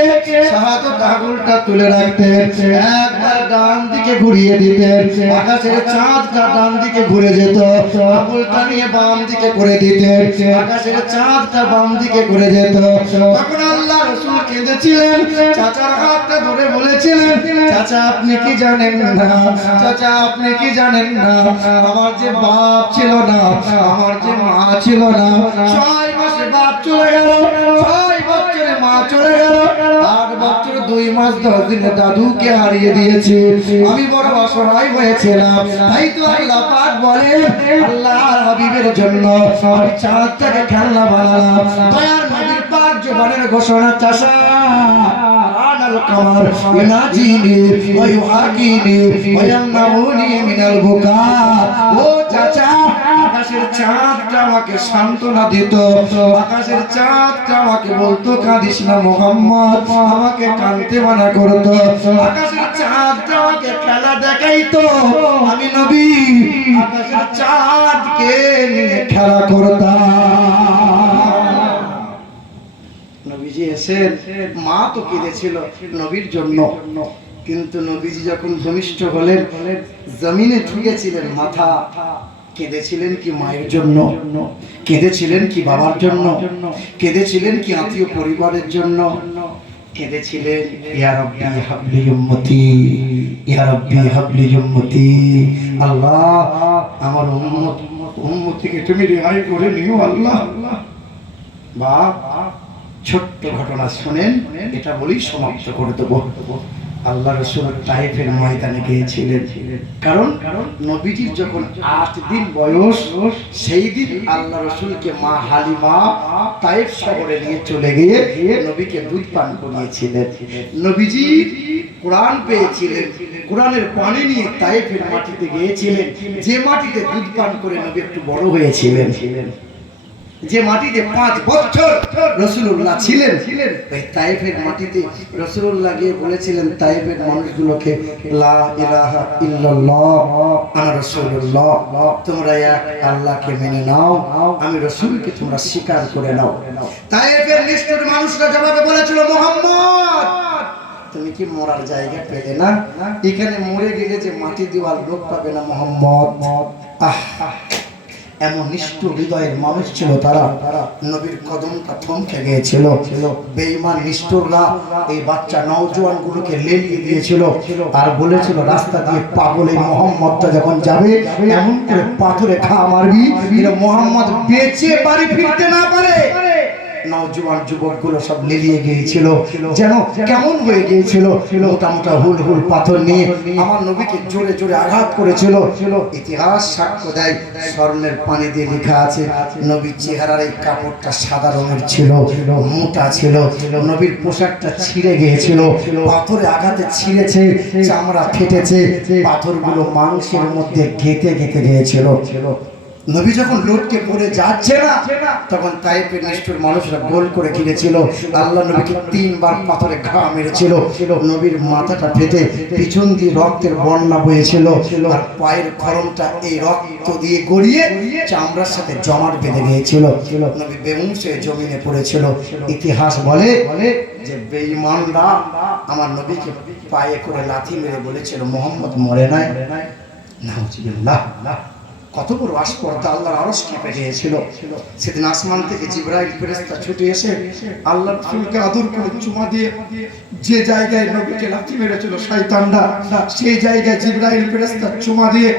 শাহাদাত আঙুলটা তুলে রাখতেন, একবার ডান দিকে ঘুরিয়ে দিতেন, আকাশের চাঁদটা ডান দিকে ঘুরে যেত, আঙুলটা নিয়ে বাম দিকে করে দিতেন, আকাশের চাঁদটা বাম দিকে ঘুরে যেত। তখন আল্লাহ রাসূল কেঁদেছিলেন, চাচার হাতটা ধরে বলেছিলেন, চাচা আপনি কি জানেন না, চাচা আপনি কি জানেন না, আমার যে বাপ ছিল না, আমার যে মা ছিল না, 6 মাসে বাপ চলে গেল, 6 বছরে মা চলে গেল, 8 বছর 2 মাস 10 দিনে দাদুকে হারিয়ে দিয়েছি, আমি বড় অসহায় হয়েছিলাম। তাই তো আল্লাহ পাক বলে, আল্লাহর হাবিবের জন্য আমি চাঁদটাকে খেলনা বানালাম। দয়ার নবীর পাক জবানের ঘোষণা, চাষা আনাল কামার ইনাজিনি ওয়া ইউহাকিনি ওয়া ইয়ামনাউনি মিনাল বুকা। ও চাচা, আকাশের চাঁদটা আমাকে সান্ত্বনা দিত, আকাশের চাঁদটা আমাকে বলতো, কাঁদিস না মুহাম্মদ, আমাকে কাঁদতে মানা করতো, আকাশের চাঁদটা আমাকে খেলা দেখাইতো, আমি নবী আকাশের চাঁদকে নিয়ে খেলা করতাম। নবীজি এসেন, মা তো কেঁদেছিল নবীর জন্য, কিন্তু নবীজি যখন ভূমিষ্ঠ হলেন, জমিনে ঠুকেছিলেন মাথা, কেঁদেছিলেন কি মায়ের জন্য, কেঁদেছিলেন কি বাবার জন্য, কেঁদেছিলেন কি আত্মীয় পরিবারের জন্য, কেঁদেছিলেন ইয়া রাব্বি হাবলি উম্মতি, ইয়া রাব্বি হাবলি উম্মতি, আল্লাহ আমার উম্মতিকে তুমি রেহাই করে নিও আল্লাহ। বাপ ছোট্ট ঘটনা শুনেন, এটা বলেই সমাপ্ত করে দেবো। আল্লাহ রাসূল তায়েফের ময়দানে গিয়েছিলেন, কারণ নবীজির যখন 8 দিন বয়স, সেই দিন আল্লাহ রাসূলকে মা হালিমা তায়েফ শহরে নিয়ে চলে গিয়ে নবীকে দুধ পান করিয়েছিলেন। নবীজি কোরআন পেয়েছিলেন, কোরআনের পানি নিয়ে তায়েফের মাটিতে গিয়েছিলেন, যে মাটিতে দুধ পান করে নবী একটু বড় হয়েছিলেন, যে মাটিতে 5 বছর রাসূলুল্লাহ ছিলেন, এই তায়েফের মাটিতে রাসূলুল্লাহ গিয়ে বলেছিলেন তায়েফের মানুষগুলোকে, লা ইলাহা ইল্লাল্লাহ আনা রাসূলুল্লাহ, তোমরা এক আল্লাহকে মেনে নাও, আমি রাসূলকে তোমরা স্বীকার করে নাও। তায়েফের নিষ্ঠুর মানুষরা জবাবে বলেছিল, মুহাম্মদ তুমি কি মরার জায়গা পেলে না? এখানে মরে গেলে যে মাটি দেওয়ার লোক পাবে না মুহাম্মদ। এমন নিষ্ঠুর হৃদয়ের মানুষ ছিল তারা, নবীর কদমটা থমকে গিয়েছিল। বেঈমান নিষ্ঠুররা এই বাচ্চা নওজোয়ান গুলোকে লেলিয়ে দিয়েছিল আর বলেছিল, রাস্তা দিয়ে পাগল এই মুহাম্মদটা যখন যাবে এমন করে পাথরে ঘা মারবি যেন মুহাম্মদ বেঁচে বাড়ি ফিরতে না পারে। নওজোয়ান যুবকগুলো সব লেলিয়ে গিয়েছিল, যেন কেমন হয়ে গিয়েছিল, মোটা মোটা হুল হুল পাথর নিয়ে আমার নবীকে জোরে জোরে আঘাত করেছিল। ইতিহাস সাক্ষ্য দেয়, স্বর্ণের পানি দিয়ে লেখা আছে, নবীর চেহারার এই কাপড়টা সাদা রঙের ছিল, মোটা ছিল, নবীর পোশাকটা ছিঁড়ে গিয়েছিল, পাথরে আঘাতে ছিঁড়েছে, চামড়া ফেটেছে, পাথরগুলো মাংসের মধ্যে গেঁথে গেঁথে গিয়েছিল। নবী যখন লটকে পড়ে যাচ্ছে না, তখন তায়েফের নিষ্ঠুর মানুষরা গোল করে ঘিরেছিল। আল্লাহ নবীকে 3 বার পাথরে ঘা মেরেছিল, নবীর মাথাটা ফেটে পিছন দিয়ে রক্তের বন্যা বয়েছিল, আর পায়ের খরমটা এই রক্ত দিয়ে গড়িয়ে চামড়ার সাথে জমাট বেঁধে গিয়েছিল। নবী বেহুঁশ হয়ে জমিনে পড়েছিল। ইতিহাস বলে যে বেঈমানরা আমার নবীকে পায়ে করে লাথি মেরে বলেছিল, মুহাম্মদ মরে নাই। নাউজুবিল্লাহ, কত বড় আস্পর্ধা! আল্লাহর আরশ কেঁপে গিয়েছিল। সেদিন আসমান থেকে জিবরাইল ফেরেশতা ছুটে এসে আল্লাহর রাসূলকে আদর করে চুমা দিয়ে যে জায়গায় নবীকে লাথি মেরেছিল শয়তানরা, সেই জায়গায় জিবরাইল ফেরেশতা চুমা দিয়ে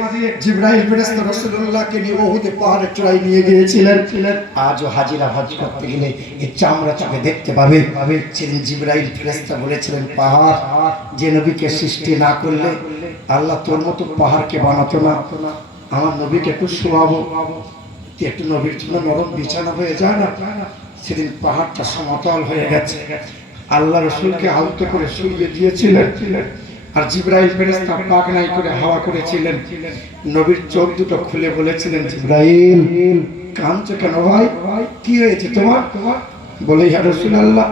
জিবরাইল ফেরেশতা রাসূলুল্লাহকে নিয়ে উহুদে পাহাড়ের চূড়ায় নিয়ে গিয়েছিলেন। আজও হাজিরা হজ করতে গেলে এই চামড়া চোখে দেখতে পাবে। সেদিন জিবরাইল ফেরেশতা বলেছিলেন, পাহাড় যে নবীকে সৃষ্টি না করলে আল্লাহ তোর মতো পাহাড়কে বানাতো না। আমার নবীকে একটু শোয়াবো, একটু নবীর জন্য নরম বিছানা হয়ে যায় না। সেদিন পাহাড়টা সমতল হয়ে গেছে, আল্লাহ রাসূলকে আলতো করে শুইয়ে দিয়েছিলেন, আর জিবরাইল ফেরেশতা পাখনাই করে হাওয়া করেছিলেন। নবীর চোখ দুটো খুলে বলেছিলেন, জিবরাইল কাঁদছো কেন ভাই, কি হয়েছে তোমার? বলে, ইয়া রাসূলুল্লাহ,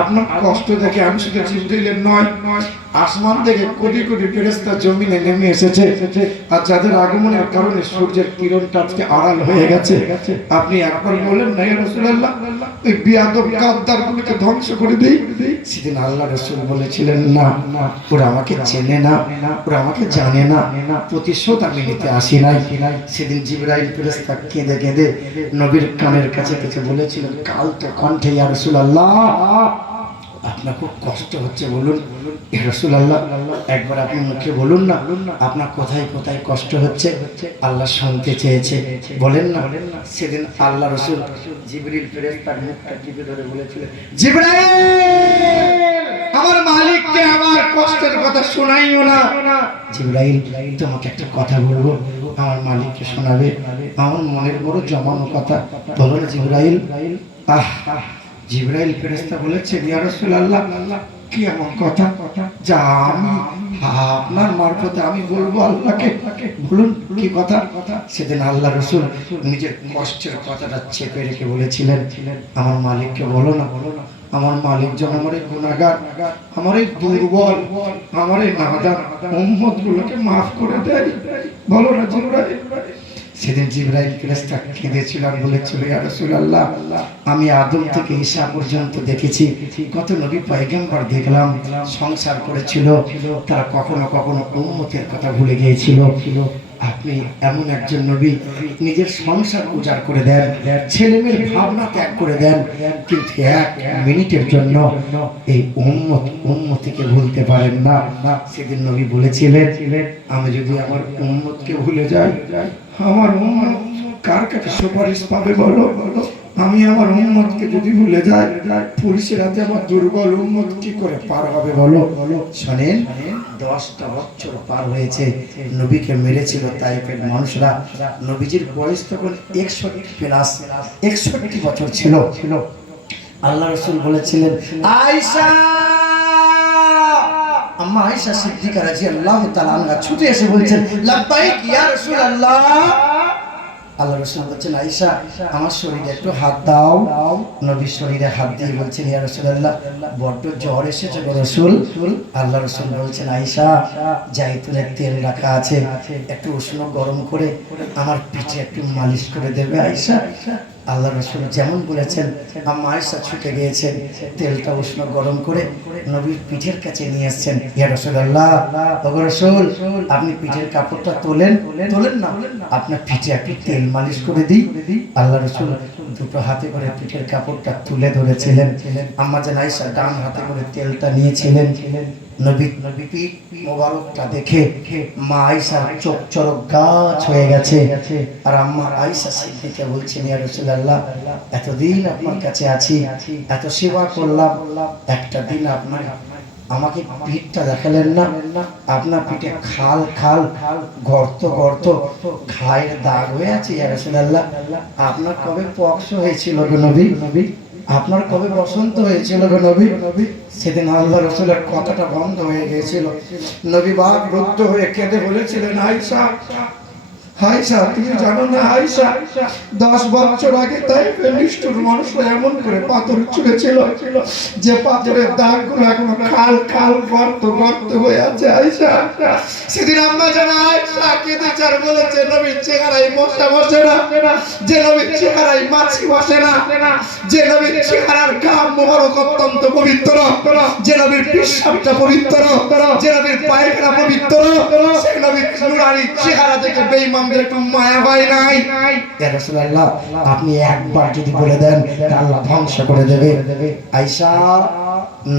আপনার কষ্ট দেখে আমি শুধু জিবরাইলের নয়, আসমান থেকে কোটি কোটি ফেরেশতা জমিনে নেমে এসেছে, আর যাদের আগমনের কারণে সূর্যের কিরণটা আজকে আড়াল হয়ে গেছে। আপনি একবার বলেন না ইয়া রাসূলুল্লাহ, ওই বিয়াদব গাদ্দারগুলোকে ধ্বংস করে দেই। সেদিন আল্লাহ রাসূল বলেছিলেন, না, ওরা আমাকে চেনে না, ওরা আমাকে জানে না, প্রতিশোধ আমি নিতে আসি নাই। সেদিন জিবরাইল ফেরেশতা কেঁদে কেঁদে নবীর কানের কাছে কিছু বলেছিলেন, কালটা কণ্ঠে, ইয়া রাসূলুল্লাহ আপনার খুব কষ্ট হচ্ছে, বলুন ইয়া রাসূলুল্লাহ, একবার আপনি মুখে বলুন না আপনার কোথায় কোথায় কষ্ট হচ্ছে। আল্লাহ শুনতে চেয়েছে, বলেন না। সেদিন আল্লাহ রাসূল জিবরিল ফেরেশতার মুখটা টিপে ধরে বলেছিলেন, জিবরাইল আমার মালিককে আমার কষ্টের কথা শোনাইও না। জিবরাইল তোমাকে একটা কথা বলবো, আমার মালিককে শোনাবে, আমার মনের বড় জমানো কথা, বলো না জিবরাইল। জিবরাইল ফেরেশতা বলেছেন, ইয়া রাসূলুল্লাহ কি এমন কথা যা আমি আপনার মারফতে আমি বলবো আল্লাহকে, বলুন কি কথা। সেদিন আল্লাহ রাসূল নিজের কষ্টের কথাটা চেপে রেখে বলেছিলেন, আমার মালিককে বলো না, আমার মালিক যেন আমার এই গুনাহগার, আমার এই দুর্বল, আমার এই নাদান উম্মত গুলোকে মাফ করে দেয়, বলো না জিবরাইল। সেদিন জিবরাইল ফেরেশতা কেঁদেছিল আর বলেছিল, ইয়া রাসূলুল্লাহ আমি আদম থেকে ঈসা পর্যন্ত দেখেছি, কত নবী পয়গম্বর দেখলাম, সংসার করেছিল, তারা কখনো কখনো উম্মতের কথা ভুলে গিয়েছিল। আপনি এমন একজন নবী, নিজের সংসার উজাড় করে দেন, ছেলেমেয়ের ভাবনা ত্যাগ করে দেন, কিন্তু 1 মিনিটের জন্য এই উম্মতকে ভুলতে পারেন না। সেদিন নবী বলেছিলেন, আমি যদি আমার উম্মতকে ভুলে যাই, আমার উম্মত কার কাছে সুপারিশ পাবে বলো? আমি আমার উম্মতকে যদি ভুলে যাই, পুলিশের হাতে আমার দুর্বল উম্মত কি করে পার হবে বলো? শোনেন, 10টা বছর পার হয়েছে, নবীকে মেরেছিল তাইফের মানুষরা। নবীজির বয়স তখন 61 প্লাস, 61 বছর ছিল। আল্লাহ রাসূল বলেছিলেন, আয়েশা, আম্মা আয়েশা সিদ্দিকা রাদিয়াল্লাহু তাআলা আনহা ছুটে এসে বলছেন, লাব্বাইক ইয়া রাসূলুল্লাহ। আল্লাহ রাসূল বলছেন, আয়েশা আমার শরীরে একটু হাত দাও। নবীর শরীরে হাত দিয়ে বলছেন, ইয়া রাসূলুল্লাহ বড্ড জ্বর এসেছে গো রাসূল। আল্লাহ রাসূল বলছেন, আয়েশা জাইতুনের তেল রাখা আছে, একটু উষ্ণ গরম করে আমার পিঠে একটু মালিশ করে দেবে আয়েশা। আল্লাহ রাসূল যেমন বলেছেন, আম্মা আয়েশা ছুটে গিয়েছেন, তেলটা উষ্ণ গরম করে নবীর পিঠের কাছে নিয়ে এসেছেন। ইয়া রাসূলুল্লাহ, ওগো রাসূল আপনি পিঠের কাপড়টা তোলেন না, আপনার পিঠে একটু তেল মালিশ করে দিই। আল্লাহ রাসূল দুটো হাতে করে পিঠের কাপড়টা তুলে ধরেছিলেন। আম্মা জান আয়েশা ডান হাতে করে তেলটা নিয়েছিলেন। নবী পিঠ মোবারকটা দেখে মা আয়েশার চোখ চরক গাছ হয়ে গেছে। আর আম্মা আয়েশা সিদ্দিকা বলছেন, ইয়া রাসূলুল্লাহ এতদিন আপনার কাছে আছি, এত সেবা করলাম, একটা দিন আপনার আমাকে পিঠটা দেখালেন না। আপনার পিঠে খাল খাল গর্ত গর্ত ঘায়ের দাগ হয়ে আছে। ইয়া রাসূলুল্লাহ আপনার কবে পক্স হয়েছিল গো নবী? আপনার কবে বসন্ত হয়েছিল গো নবী? সেদিন আল্লাহ রাসূলের কথাটা বন্ধ হয়ে গিয়েছিল। নবী বাক রুদ্ধ হয়ে কেঁদে বলেছিলেন, আয়েশা আয়েশা তুমি জানো না আয়েশা, 10 বছর আগে তাই নিষ্ঠুর মানুষরা এমন করে পাথর ছুঁড়েছিল যে পাথরের দাগগুলো এখনো খাল খাল গর্ত গর্ত হয়ে আছে। আয়েশা সেদিন আম্মা জান আয়েশা কেঁদেছে আর বলেছে, নবীর চেহারায় মশা বসে না, যে নবীর চেহারায় মাছি বসে না, যে নবীর চেহারার ঘাম মোবারক অত্যন্ত পবিত্র, যে নবীর পেশাবটা পবিত্র, যে নবীর পায়খানা পবিত্র, সেই নবীর নুরানি চেহারা থেকে বেঈমান একটু মায়া হয় নাই। ইয়া রাসূলুল্লাহ আপনি একবার যদি বলে দেন আল্লাহ ধ্বংস করে দেবে। আয়েশা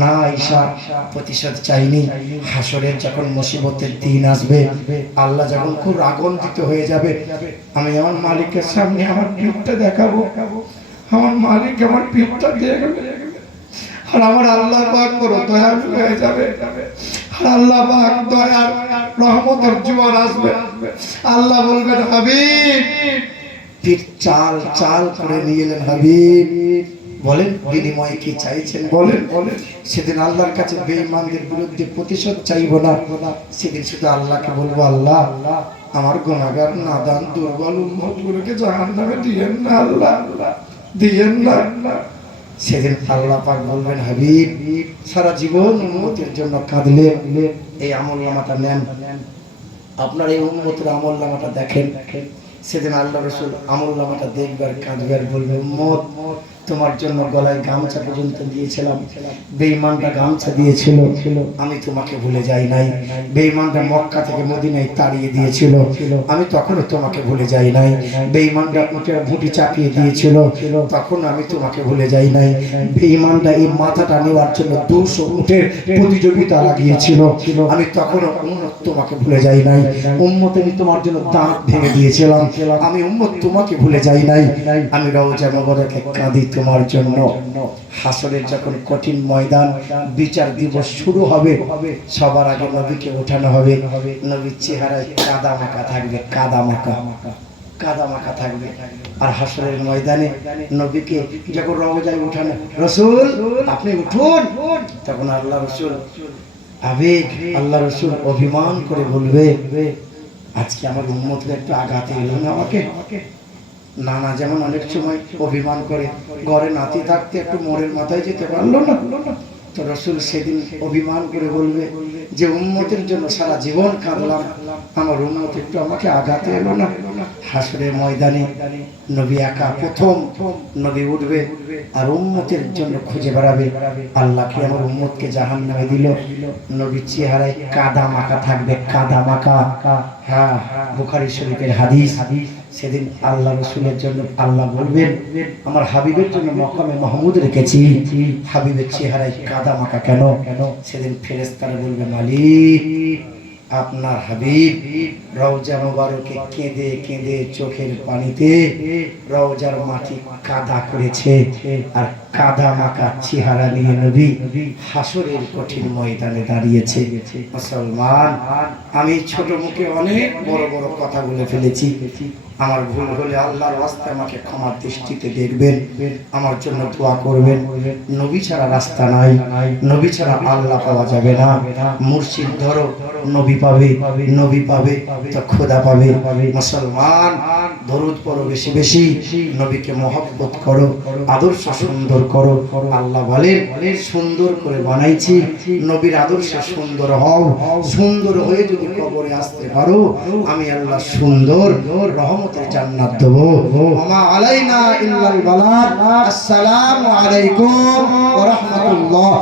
না, আয়েশা প্রতিশোধ চাইনি। হাসরের যখন মুসিবতের দিন আসবে, আল্লাহ যখন খুব রাগান্বিত হয়ে যাবে, আমি আমার মালিকের সামনে আমার পিঠটা দেখাবো, আমার মালিক আমার পিঠটা দেখবে, আর আমার আল্লাহ পাক বড় দয়ালু হয়ে যাবে। আল্লাহ পাক দয়ার রহমতের জোয়ার আসবে। আল্লাহ বলবেন, হাবিব পিঠ চাল চাল করে নিয়ে এলেন। হাবিব বলেন বিনিময়ে কি চাইছেন বলেন? সেদিন আল্লাহর কাছে বেঈমানদের বিরুদ্ধে প্রতিশোধ চাইবো না, সেদিন শুধু আল্লাহকে বলবো, আল্লাহ আমার গুনাহগার নাদান দুর্বল উম্মতগুলোকে জাহান্নামে দিয়েন না, আল্লাহ দিয়েন না। সেদিন আল্লাহ পাক বলবেন, হাবিব সারা জীবন উম্মতের জন্য কাঁদলেন, এই আমলনামাটা নেন, আপনার এই উম্মতের আমলনামাটা দেখেন। সেদিন আল্লাহ রাসূল আমলনামাটা দেখবার কাঁদবার বলবে, উম্মত তোমার জন্য গলায় গামছা পর্যন্ত দিয়েছিলাম, বেঈমানটা গামছা দিয়েছিল, আমি তোমাকে ভুলে যাই নাই। বেঈমানটা মক্কা থেকে মদিনায় তাড়িয়ে দিয়েছিল, আমি তখনও তোমাকে ভুলে যাই নাই। বেঈমানটা উটের ভুঁটি চাপিয়ে দিয়েছিল, তখন আমি তোমাকে ভুলে যাই নাই। বেঈমানটা এই মাথাটা নেওয়ার জন্য 200 উটের প্রতিযোগিতা লাগিয়েছিল, আমি তখনও তোমাকে ভুলে যাই নাই। উম্মত আমি তোমার জন্য দাঁত ভেঙে দিয়েছিলাম, আমি উম্মত তোমাকে ভুলে যাই নাই। আমি রওজা মুবারকে কাঁদি তোমার জন্য। হাসরের যখন কঠিন ময়দান বিচার দিবস শুরু হবে, সবার আগে নবীকে ওঠানো হবে। নবীর চেহারায় কাদা মাখা থাকবে, কাদা মাখা থাকবে। আর হাসরের ময়দানে নবীকে যখন রওজায় ওঠানো, রাসূল আপনি উঠুন, তখন আল্লাহ রাসূল আবেগ, আল্লাহ রাসূল অভিমান করে বলবে, আজকে আমার উম্মতকে একটু আঘাতে এলো না আমাকে। নানা যেমন অনেক সময় অভিমান করে, ঘরে নাতি থাকতে একটু মোড়ের মাথায় যেতে পারলো না, তো রাসূল সেদিন অভিমান করে বলবে যে উম্মতের জন্য সারা জীবন কাঁদলাম, আমার উম্মত একটু আমাকে আঘাতে এলো না। হাসরের ময়দানে নবী একা প্রথম নবী উঠবে আর উম্মতের জন্য খুঁজে বেড়াবে, আল্লাহকে আমার উম্মতকে জাহান্নামে দিল। নবীর চেহারায় কাদা মাখা থাকবে, কাদা মাখা। হ্যাঁ, বুখারী শরীফের হাদিস। সেদিন আল্লাহ রাসূলের জন্য আল্লাহ বলবেন, আমার হাবিবের জন্য মাকামে মাহমুদ রেখেছি, হাবিবের চেহারায় কাদা মাখা কেন? সেদিন ফেরেশতারা বলবে, মালিক আপনার হাবিব রওজা মোবারকে কেঁদে কেঁদে চোখের পানিতে রওজার মাটি কাদা করেছে, আর কাদা মাখা চেহারা নিয়ে নবী হাসরের কঠিন ময়দানে দাঁড়িয়েছে। মুসলমান, আমি ছোট মুখে অনেক বড় বড় কথা বলে ফেলেছি। আমার ভুল হলে আল্লাহর রাস্তা আমাকে ক্ষমার দৃষ্টিতে দেখবেন, আমার জন্য দোয়া করবেন। নবী ছাড়া রাস্তা নাই, নবী ছাড়া আল্লাহ পাওয়া যাবে না। মুর্শিদ ধরো, নবী পাবে, নবী পাবে তো খোদা পাবে। মুসলমান, দরুদ পড়ো বেশি বেশি, নবীকে মহব্বত করো, আদর্শ সুন্দর করো। আল্লাহ বলেন সুন্দর করে বানাইছি, নবীর আদর্শে সুন্দর হও। সুন্দর হয়ে যদি কবরে আসতে পারো, আমি আল্লাহ সুন্দর রহমতের জান্নাত দেব। ওমা আলাইনা ইল্লাল বালাগ। আসসালামু আলাইকুম ওয়া রাহমাতুল্লাহ।